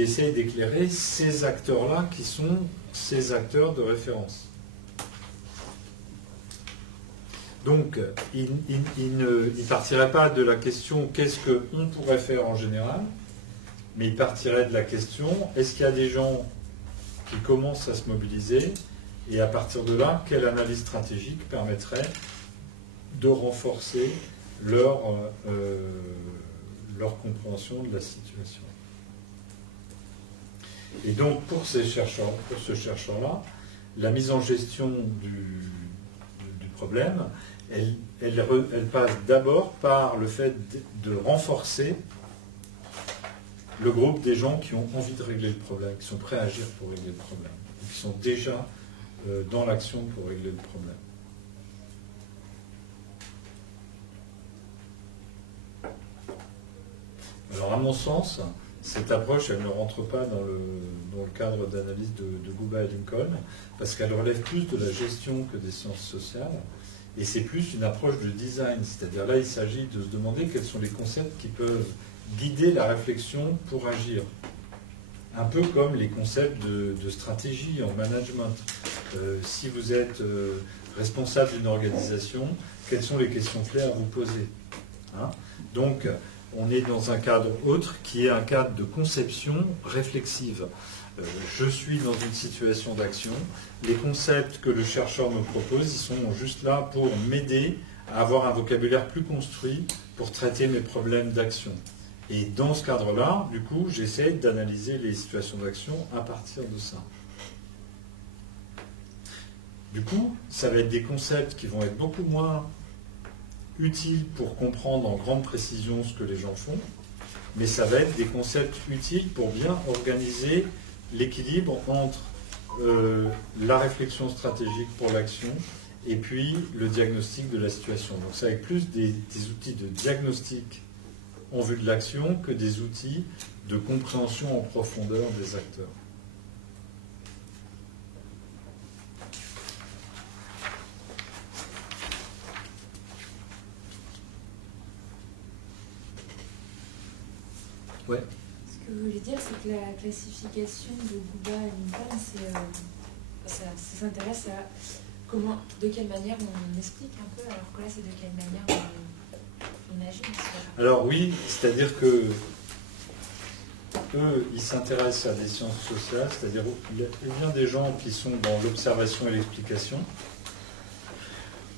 essaye d'éclairer ces acteurs-là qui sont ces acteurs de référence. Donc, il ne partirait pas de la question qu'est-ce qu'on pourrait faire en général, mais il partirait de la question est-ce qu'il y a des gens qui commencent à se mobiliser, et à partir de là, quelle analyse stratégique permettrait de renforcer leur compréhension de la situation. Et donc, pour ce chercheur-là, la mise en gestion du problème, elle passe d'abord par le fait de renforcer le groupe des gens qui ont envie de régler le problème, qui sont prêts à agir pour régler le problème, qui sont déjà dans l'action pour régler le problème. Alors, à mon sens, cette approche, elle ne rentre pas dans le cadre d'analyse de Guba et Lincoln, parce qu'elle relève plus de la gestion que des sciences sociales, et c'est plus une approche de design, c'est-à-dire là, il s'agit de se demander quels sont les concepts qui peuvent guider la réflexion pour agir. Un peu comme les concepts de stratégie en management. Si vous êtes responsable d'une organisation, quelles sont les questions clés à vous poser, hein? Donc, on est dans un cadre autre qui est un cadre de conception réflexive. Je suis dans une situation d'action. Les concepts que le chercheur me propose, ils sont juste là pour m'aider à avoir un vocabulaire plus construit pour traiter mes problèmes d'action. Et dans ce cadre-là, du coup, j'essaie d'analyser les situations d'action à partir de ça. Du coup, ça va être des concepts qui vont être beaucoup moins utiles pour comprendre en grande précision ce que les gens font, mais ça va être des concepts utiles pour bien organiser l'équilibre entre la réflexion stratégique pour l'action et puis le diagnostic de la situation. Donc c'est avec plus des outils de diagnostic en vue de l'action que des outils de compréhension en profondeur des acteurs. Ouais. Ce que vous voulez dire, c'est que la classification de Gouba et Lincoln, ça s'intéresse à comment, de quelle manière on explique un peu, alors que là, c'est de quelle manière on agit. Alors oui, c'est-à-dire que eux, ils s'intéressent à des sciences sociales, c'est-à-dire il y a bien des gens qui sont dans l'observation et l'explication,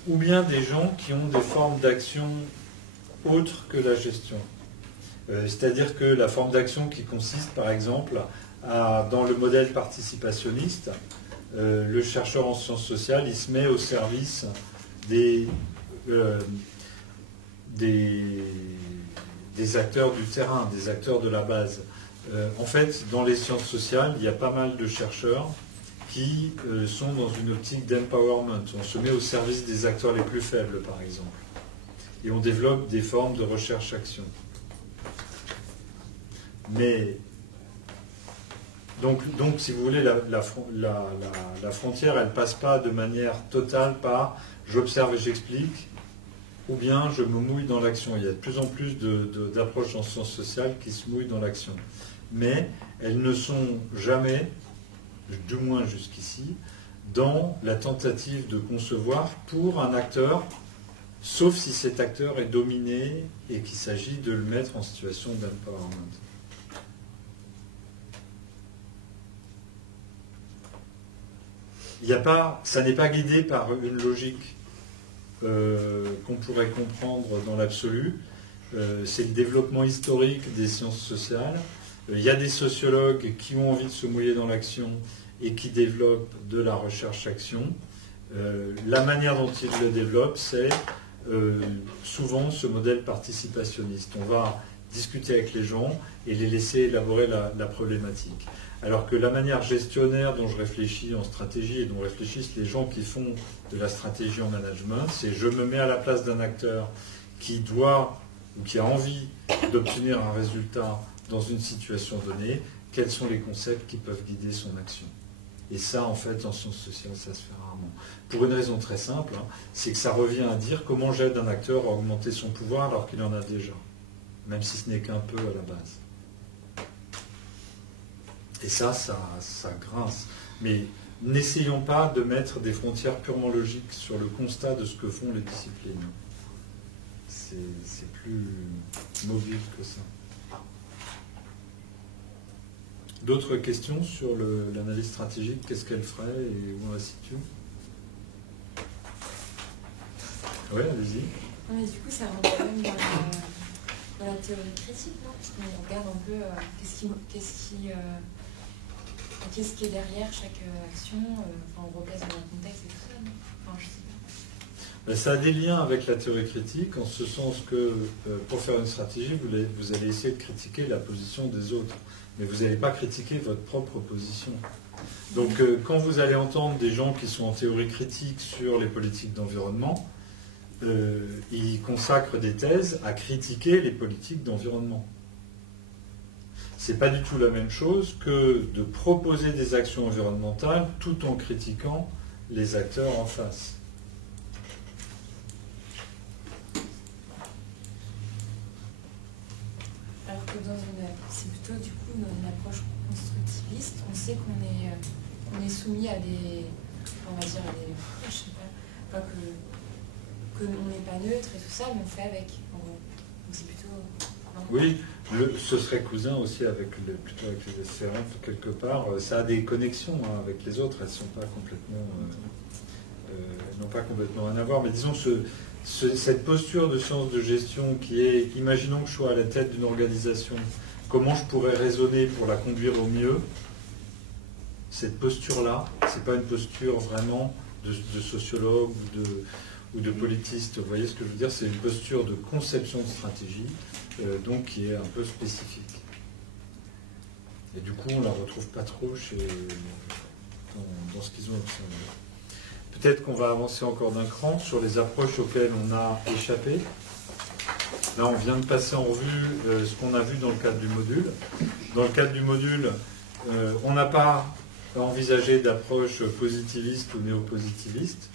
ou bien des gens qui ont des formes d'action autres que la gestion. C'est-à-dire que la forme d'action qui consiste, par exemple, dans le modèle participationniste, le chercheur en sciences sociales, il se met au service des acteurs du terrain, des acteurs de la base. En fait, dans les sciences sociales, il y a pas mal de chercheurs qui sont dans une optique d'empowerment. On se met au service des acteurs les plus faibles, par exemple. Et on développe des formes de recherche-action. Mais, donc, si vous voulez, la frontière, elle ne passe pas de manière totale par j'observe et j'explique, ou bien je me mouille dans l'action. Il y a de plus en plus d'approches en sciences sociales qui se mouillent dans l'action. Mais elles ne sont jamais, du moins jusqu'ici, dans la tentative de concevoir pour un acteur, sauf si cet acteur est dominé et qu'il s'agit de le mettre en situation d'empowerment. Ça n'est pas guidé par une logique qu'on pourrait comprendre dans l'absolu. C'est le développement historique des sciences sociales. Il y a des sociologues qui ont envie de se mouiller dans l'action et qui développent de la recherche-action. La manière dont ils le développent, c'est souvent ce modèle participationniste. On va discuter avec les gens et les laisser élaborer la problématique. Alors que la manière gestionnaire dont je réfléchis en stratégie et dont réfléchissent les gens qui font de la stratégie en management, c'est je me mets à la place d'un acteur qui doit ou qui a envie d'obtenir un résultat dans une situation donnée, quels sont les concepts qui peuvent guider son action. Et ça, en fait, en sciences sociales, ça se fait rarement. Pour une raison très simple, c'est que ça revient à dire comment j'aide un acteur à augmenter son pouvoir alors qu'il en a déjà, même si ce n'est qu'un peu à la base. Et ça grince. Mais n'essayons pas de mettre des frontières purement logiques sur le constat de ce que font les disciplines. C'est plus mobile que ça. D'autres questions sur l'analyse stratégique? Qu'est-ce qu'elle ferait et où on la situe? Oui, allez-y. Mais du coup, ça rentre quand même dans la théorie critique, non? Parce qu'on regarde un peu qu'est-ce qui est derrière chaque action, on replace dans un contexte et tout ça, non? Enfin, je sais pas. Ça a des liens avec la théorie critique, en ce sens que pour faire une stratégie, vous allez essayer de critiquer la position des autres, mais vous n'allez pas critiquer votre propre position. Donc quand vous allez entendre des gens qui sont en théorie critique sur les politiques d'environnement, ils consacrent des thèses à critiquer les politiques d'environnement. C'est pas du tout la même chose que de proposer des actions environnementales tout en critiquant les acteurs en face. Alors que c'est plutôt du coup dans une approche constructiviste, on sait qu'on est soumis à des, on va dire, je sais pas que on n'est pas neutre et tout ça, mais on fait avec. Donc c'est plutôt. Oui, ce serait cousin aussi plutôt avec les espérantes quelque part. Ça a des connexions avec les autres, elles n'ont pas complètement rien à voir. Mais disons cette posture de science de gestion qui est, imaginons que je sois à la tête d'une organisation, comment je pourrais raisonner pour la conduire au mieux? Cette posture-là, c'est pas une posture vraiment de sociologue ou de politiste. Vous voyez ce que je veux dire? C'est une posture de conception de stratégie, donc qui est un peu spécifique. Et du coup, on ne la retrouve pas trop dans ce qu'ils ont observé. Peut-être qu'on va avancer encore d'un cran sur les approches auxquelles on a échappé. Là, on vient de passer en revue ce qu'on a vu dans le cadre du module. Dans le cadre du module, on n'a pas envisagé d'approche positiviste ou néo-positiviste.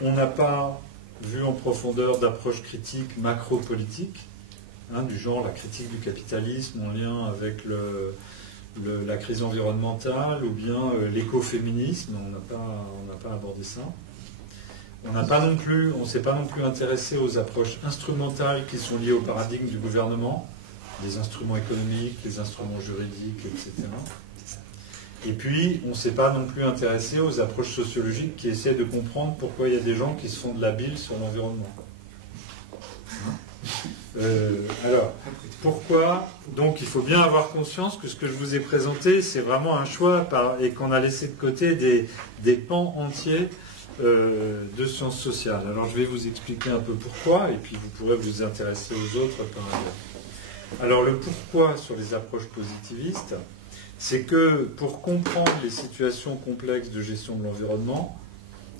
On n'a pas vu en profondeur d'approche critique macro-politique, du genre la critique du capitalisme en lien avec la crise environnementale ou bien l'écoféminisme. On n'a pas abordé ça. On ne s'est pas non plus intéressé aux approches instrumentales qui sont liées au paradigme du gouvernement, les instruments économiques, les instruments juridiques, etc. Et puis, on ne s'est pas non plus intéressé aux approches sociologiques qui essaient de comprendre pourquoi il y a des gens qui se font de la bile sur l'environnement. Alors, pourquoi? Donc, il faut bien avoir conscience que ce que je vous ai présenté, c'est vraiment un choix et qu'on a laissé de côté des pans entiers de sciences sociales. Alors, je vais vous expliquer un peu pourquoi, et puis vous pourrez vous intéresser aux autres par ailleurs. Alors, le pourquoi sur les approches positivistes, c'est que pour comprendre les situations complexes de gestion de l'environnement,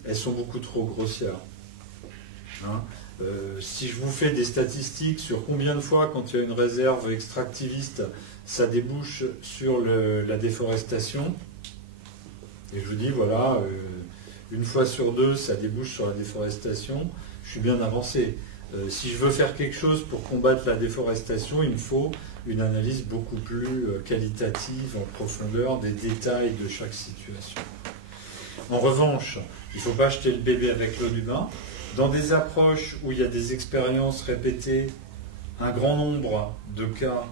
elles sont beaucoup trop grossières. Si je vous fais des statistiques sur combien de fois, quand il y a une réserve extractiviste, ça débouche sur la déforestation, et je vous dis, voilà, une fois sur deux, ça débouche sur la déforestation, je suis bien avancé. Si je veux faire quelque chose pour combattre la déforestation, il me faut une analyse beaucoup plus qualitative, en profondeur, des détails de chaque situation. En revanche, il ne faut pas jeter le bébé avec l'eau du bain. Dans des approches où il y a des expériences répétées, un grand nombre de cas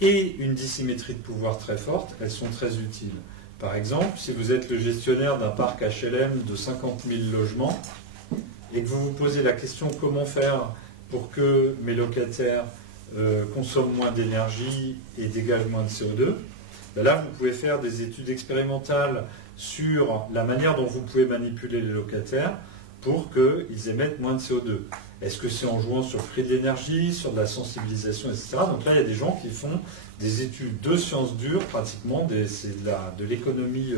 et une dissymétrie de pouvoir très forte, elles sont très utiles. Par exemple, si vous êtes le gestionnaire d'un parc HLM de 50 000 logements et que vous vous posez la question comment faire pour que mes locataires consomment moins d'énergie et dégagent moins de CO2, ben là, vous pouvez faire des études expérimentales sur la manière dont vous pouvez manipuler les locataires pour qu'ils émettent moins de CO2. Est-ce que c'est en jouant sur le prix de l'énergie, sur de la sensibilisation, etc. Donc là, il y a des gens qui font des études de sciences dures, pratiquement, c'est de l'économie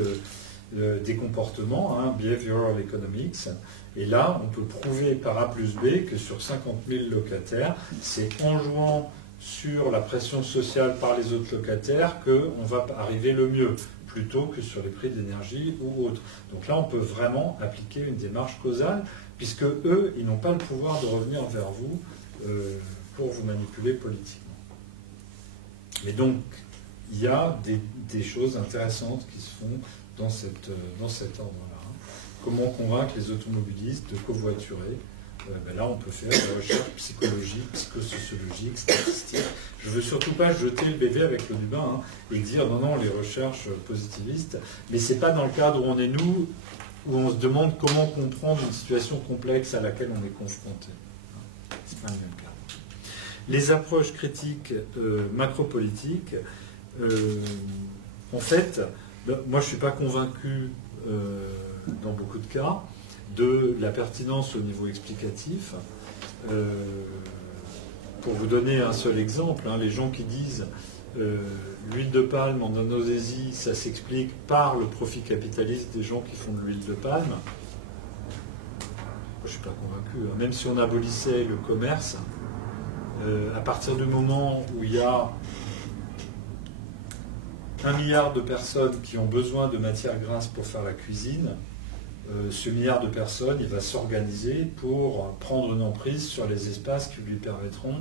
des comportements, behavioral economics. Et là, on peut prouver par A plus B que sur 50 000 locataires, c'est en jouant sur la pression sociale par les autres locataires qu'on va arriver le mieux, plutôt que sur les prix d'énergie ou autres. Donc là, on peut vraiment appliquer une démarche causale, puisque eux, ils n'ont pas le pouvoir de revenir vers vous pour vous manipuler politiquement. Mais donc, il y a des choses intéressantes qui se font dans cet ordre-là. Comment convaincre les automobilistes de covoiturer? Là, on peut faire des recherches psychologiques, psychosociologiques, statistiques. Je ne veux surtout pas jeter le bébé avec l'eau du bain et dire non, les recherches positivistes. Mais ce n'est pas dans le cadre où on est nous, où on se demande comment comprendre une situation complexe à laquelle on est confronté. Ce n'est pas le même cas. Les approches critiques macropolitiques, en fait, moi je ne suis pas convaincu dans beaucoup de cas de la pertinence au niveau explicatif. Pour vous donner un seul exemple, les gens qui disent l'huile de palme en Indonésie, ça s'explique par le profit capitaliste des gens qui font de l'huile de palme. Moi, je ne suis pas convaincu. Même si on abolissait le commerce, à partir du moment où il y a 1 milliard de personnes qui ont besoin de matières grasses pour faire la cuisine, ce milliard de personnes, il va s'organiser pour prendre une emprise sur les espaces qui lui permettront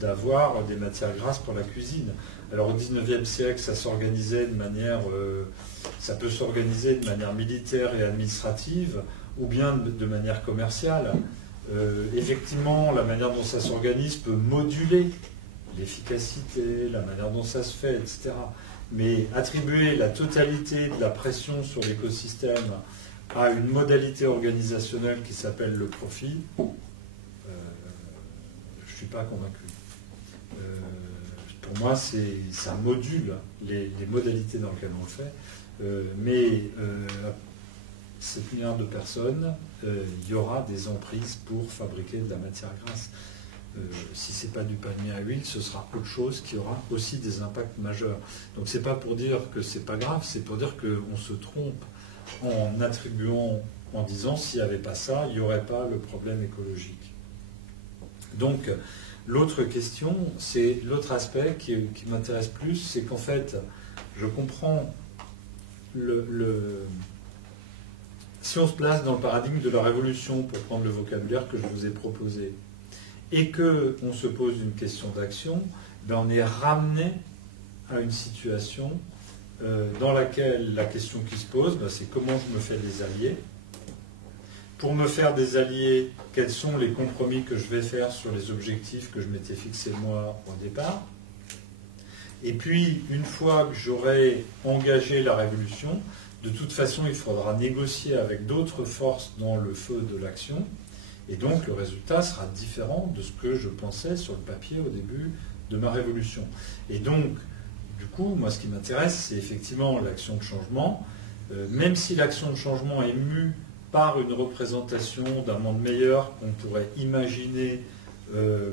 d'avoir des matières grasses pour la cuisine. Alors au XIXe siècle, ça s'organisait de manière, ça peut s'organiser de manière militaire et administrative, ou bien de manière commerciale. Effectivement, la manière dont ça s'organise peut moduler l'efficacité, la manière dont ça se fait, etc. Mais attribuer la totalité de la pression sur l'écosystème à une modalité organisationnelle qui s'appelle le profit, je ne suis pas convaincu. Pour moi, ça module les modalités dans lesquelles on le fait, mais 7 milliards de personnes, il y aura des emprises pour fabriquer de la matière grasse. Si ce n'est pas du palmier à huile, ce sera autre chose qui aura aussi des impacts majeurs. Donc ce n'est pas pour dire que ce n'est pas grave, c'est pour dire qu'on se trompe en attribuant, en disant s'il n'y avait pas ça, il n'y aurait pas le problème écologique. Donc, l'autre question, c'est l'autre aspect qui m'intéresse plus, c'est qu'en fait, je comprends si on se place dans le paradigme de la révolution, pour prendre le vocabulaire que je vous ai proposé, et qu'on se pose une question d'action, ben on est ramené à une situation dans laquelle la question qui se pose, ben c'est comment je me fais des alliés. Pour me faire des alliés, quels sont les compromis que je vais faire sur les objectifs que je m'étais fixés moi au départ. Et puis, une fois que j'aurai engagé la révolution, de toute façon, il faudra négocier avec d'autres forces dans le feu de l'action. Et donc, le résultat sera différent de ce que je pensais sur le papier au début de ma révolution. Et donc, du coup, moi, ce qui m'intéresse, c'est effectivement l'action de changement. Même si l'action de changement est mue par une représentation d'un monde meilleur qu'on pourrait imaginer,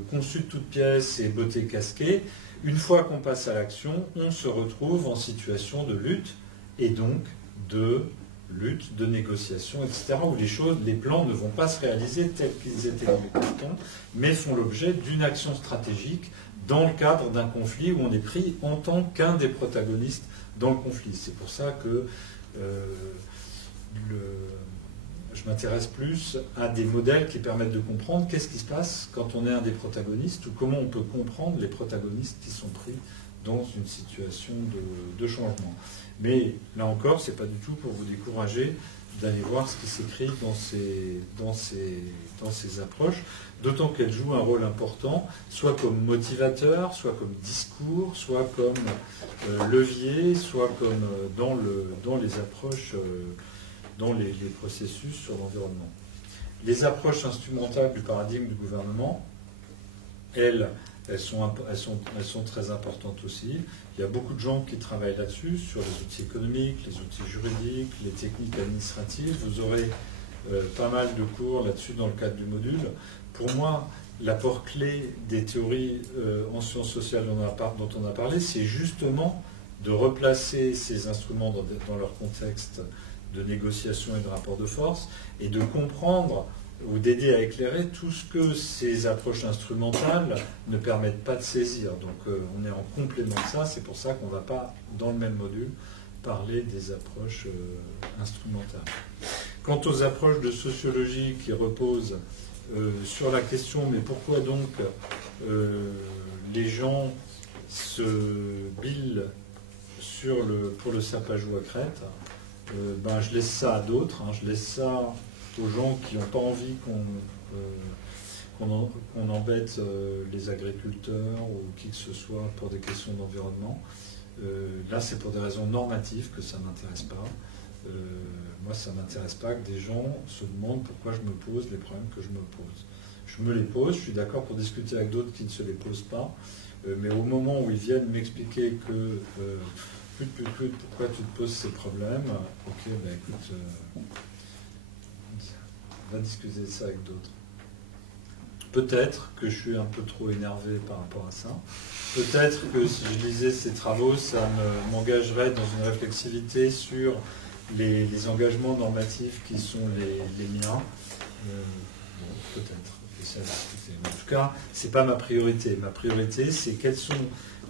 conçu de toutes pièces et beauté casquée, une fois qu'on passe à l'action, on se retrouve en situation de lutte, et donc de lutte, de négociation, etc., où les plans ne vont pas se réaliser tels qu'ils étaient dans les cartons, mais font l'objet d'une action stratégique dans le cadre d'un conflit où on est pris en tant qu'un des protagonistes dans le conflit. C'est pour ça que je m'intéresse plus à des modèles qui permettent de comprendre qu'est-ce qui se passe quand on est un des protagonistes, ou comment on peut comprendre les protagonistes qui sont pris dans une situation de changement. Mais là encore, ce n'est pas du tout pour vous décourager d'aller voir ce qui s'écrit dans ces approches, d'autant qu'elles jouent un rôle important, soit comme motivateur, soit comme discours, soit comme levier, soit comme dans les approches, dans les processus sur l'environnement. Les approches instrumentales du paradigme du gouvernement, elles sont très importantes aussi. Il y a beaucoup de gens qui travaillent là-dessus, sur les outils économiques, les outils juridiques, les techniques administratives. Vous aurez pas mal de cours là-dessus dans le cadre du module. Pour moi, l'apport clé des théories en sciences sociales dont on a parlé, c'est justement de replacer ces instruments dans leur contexte de négociation et de rapport de force, et de comprendre ou d'aider à éclairer tout ce que ces approches instrumentales ne permettent pas de saisir. Donc on est en complément de ça, c'est pour ça qu'on ne va pas, dans le même module, parler des approches instrumentales. Quant aux approches de sociologie qui reposent sur la question, mais pourquoi donc les gens se billent pour le sapajou à crête, je laisse ça à d'autres, je laisse ça aux gens qui n'ont pas envie qu'on embête les agriculteurs ou qui que ce soit pour des questions d'environnement. Là, c'est pour des raisons normatives que ça ne m'intéresse pas. Moi, ça ne m'intéresse pas que des gens se demandent pourquoi je me pose les problèmes que je me pose. Je me les pose, je suis d'accord pour discuter avec d'autres qui ne se les posent pas, mais au moment où ils viennent m'expliquer que pourquoi tu te poses ces problèmes, ok, écoute, on va discuter de ça avec d'autres. Peut-être que je suis un peu trop énervé par rapport à ça. Peut-être que si je lisais ces travaux, ça m'engagerait dans une réflexivité sur les engagements normatifs qui sont les miens. Peut-être. En tout cas, ce n'est pas ma priorité. Ma priorité, c'est quels sont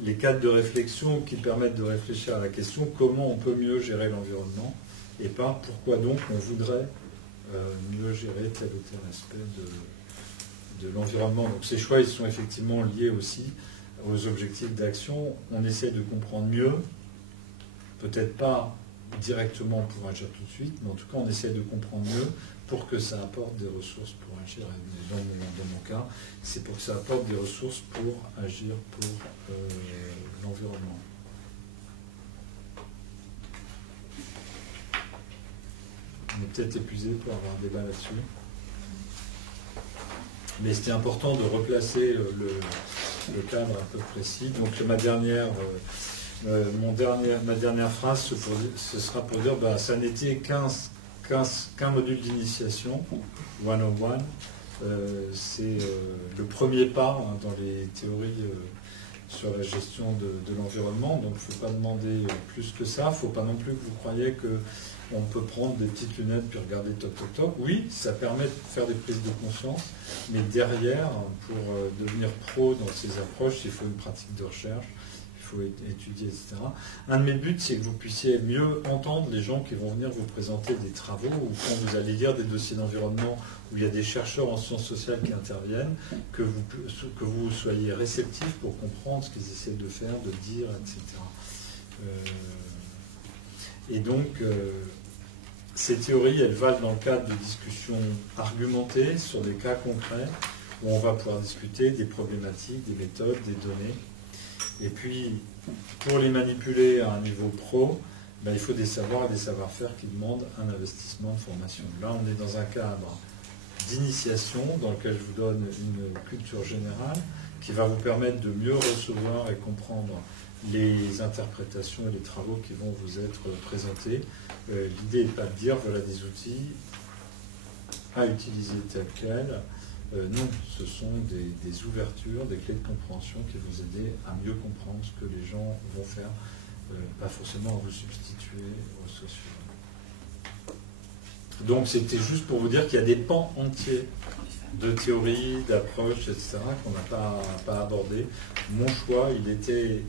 les cadres de réflexion qui permettent de réfléchir à la question comment on peut mieux gérer l'environnement, et pas pourquoi donc on voudrait mieux gérer tel ou tel aspect de l'environnement. Donc ces choix, ils sont effectivement liés aussi aux objectifs d'action. On essaie de comprendre mieux, peut-être pas directement pour agir tout de suite, mais en tout cas on essaie de comprendre mieux pour que ça apporte des ressources pour agir. Dans mon cas, c'est pour que ça apporte des ressources pour agir pour l'environnement. On est peut-être épuisé pour avoir un débat là-dessus. Mais c'était important de replacer le cadre un peu précis. Donc ma dernière phrase, ce sera pour dire ça n'était qu'un module d'initiation, 101. C'est le premier pas dans les théories sur la gestion de l'environnement, donc il ne faut pas demander plus que ça. Il ne faut pas non plus que vous croyiez qu'on peut prendre des petites lunettes puis regarder toc toc toc. Oui, ça permet de faire des prises de conscience, mais derrière, pour devenir pro dans ces approches, il faut une pratique de recherche, il faut étudier, etc. Un de mes buts, c'est que vous puissiez mieux entendre les gens qui vont venir vous présenter des travaux, ou quand vous allez lire des dossiers d'environnement où il y a des chercheurs en sciences sociales qui interviennent, que vous soyez réceptifs pour comprendre ce qu'ils essaient de faire, de dire, etc. Et donc, ces théories, elles valent dans le cadre de discussions argumentées sur des cas concrets, où on va pouvoir discuter des problématiques, des méthodes, des données. Et puis, pour les manipuler à un niveau pro, ben, il faut des savoirs et des savoir-faire qui demandent un investissement de formation. Là, on est dans un cadre d'initiation dans lequel je vous donne une culture générale qui va vous permettre de mieux recevoir et comprendre les interprétations et les travaux qui vont vous être présentés. L'idée n'est pas de dire voilà des outils à utiliser tels quels. Non, ce sont des ouvertures, des clés de compréhension qui vont vous aider à mieux comprendre ce que les gens vont faire, pas forcément à vous substituer aux sociaux. Donc c'était juste pour vous dire qu'il y a des pans entiers de théories, d'approches, etc., qu'on n'a pas abordés. Mon choix, il était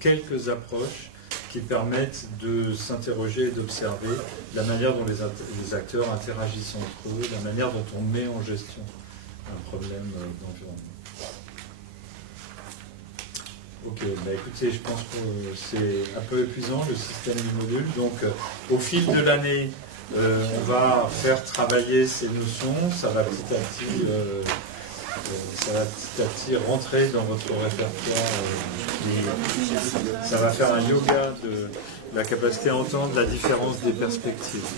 quelques approches qui permettent de s'interroger et d'observer la manière dont les acteurs interagissent entre eux, la manière dont on met en gestion un problème d'environnement. Ok, bah écoutez, je pense que c'est un peu épuisant le système du module. Donc au fil de l'année, on va faire travailler ces notions, ça va petit à petit rentrer dans votre répertoire. Ça va faire un yoga de la capacité à entendre la différence des perspectives.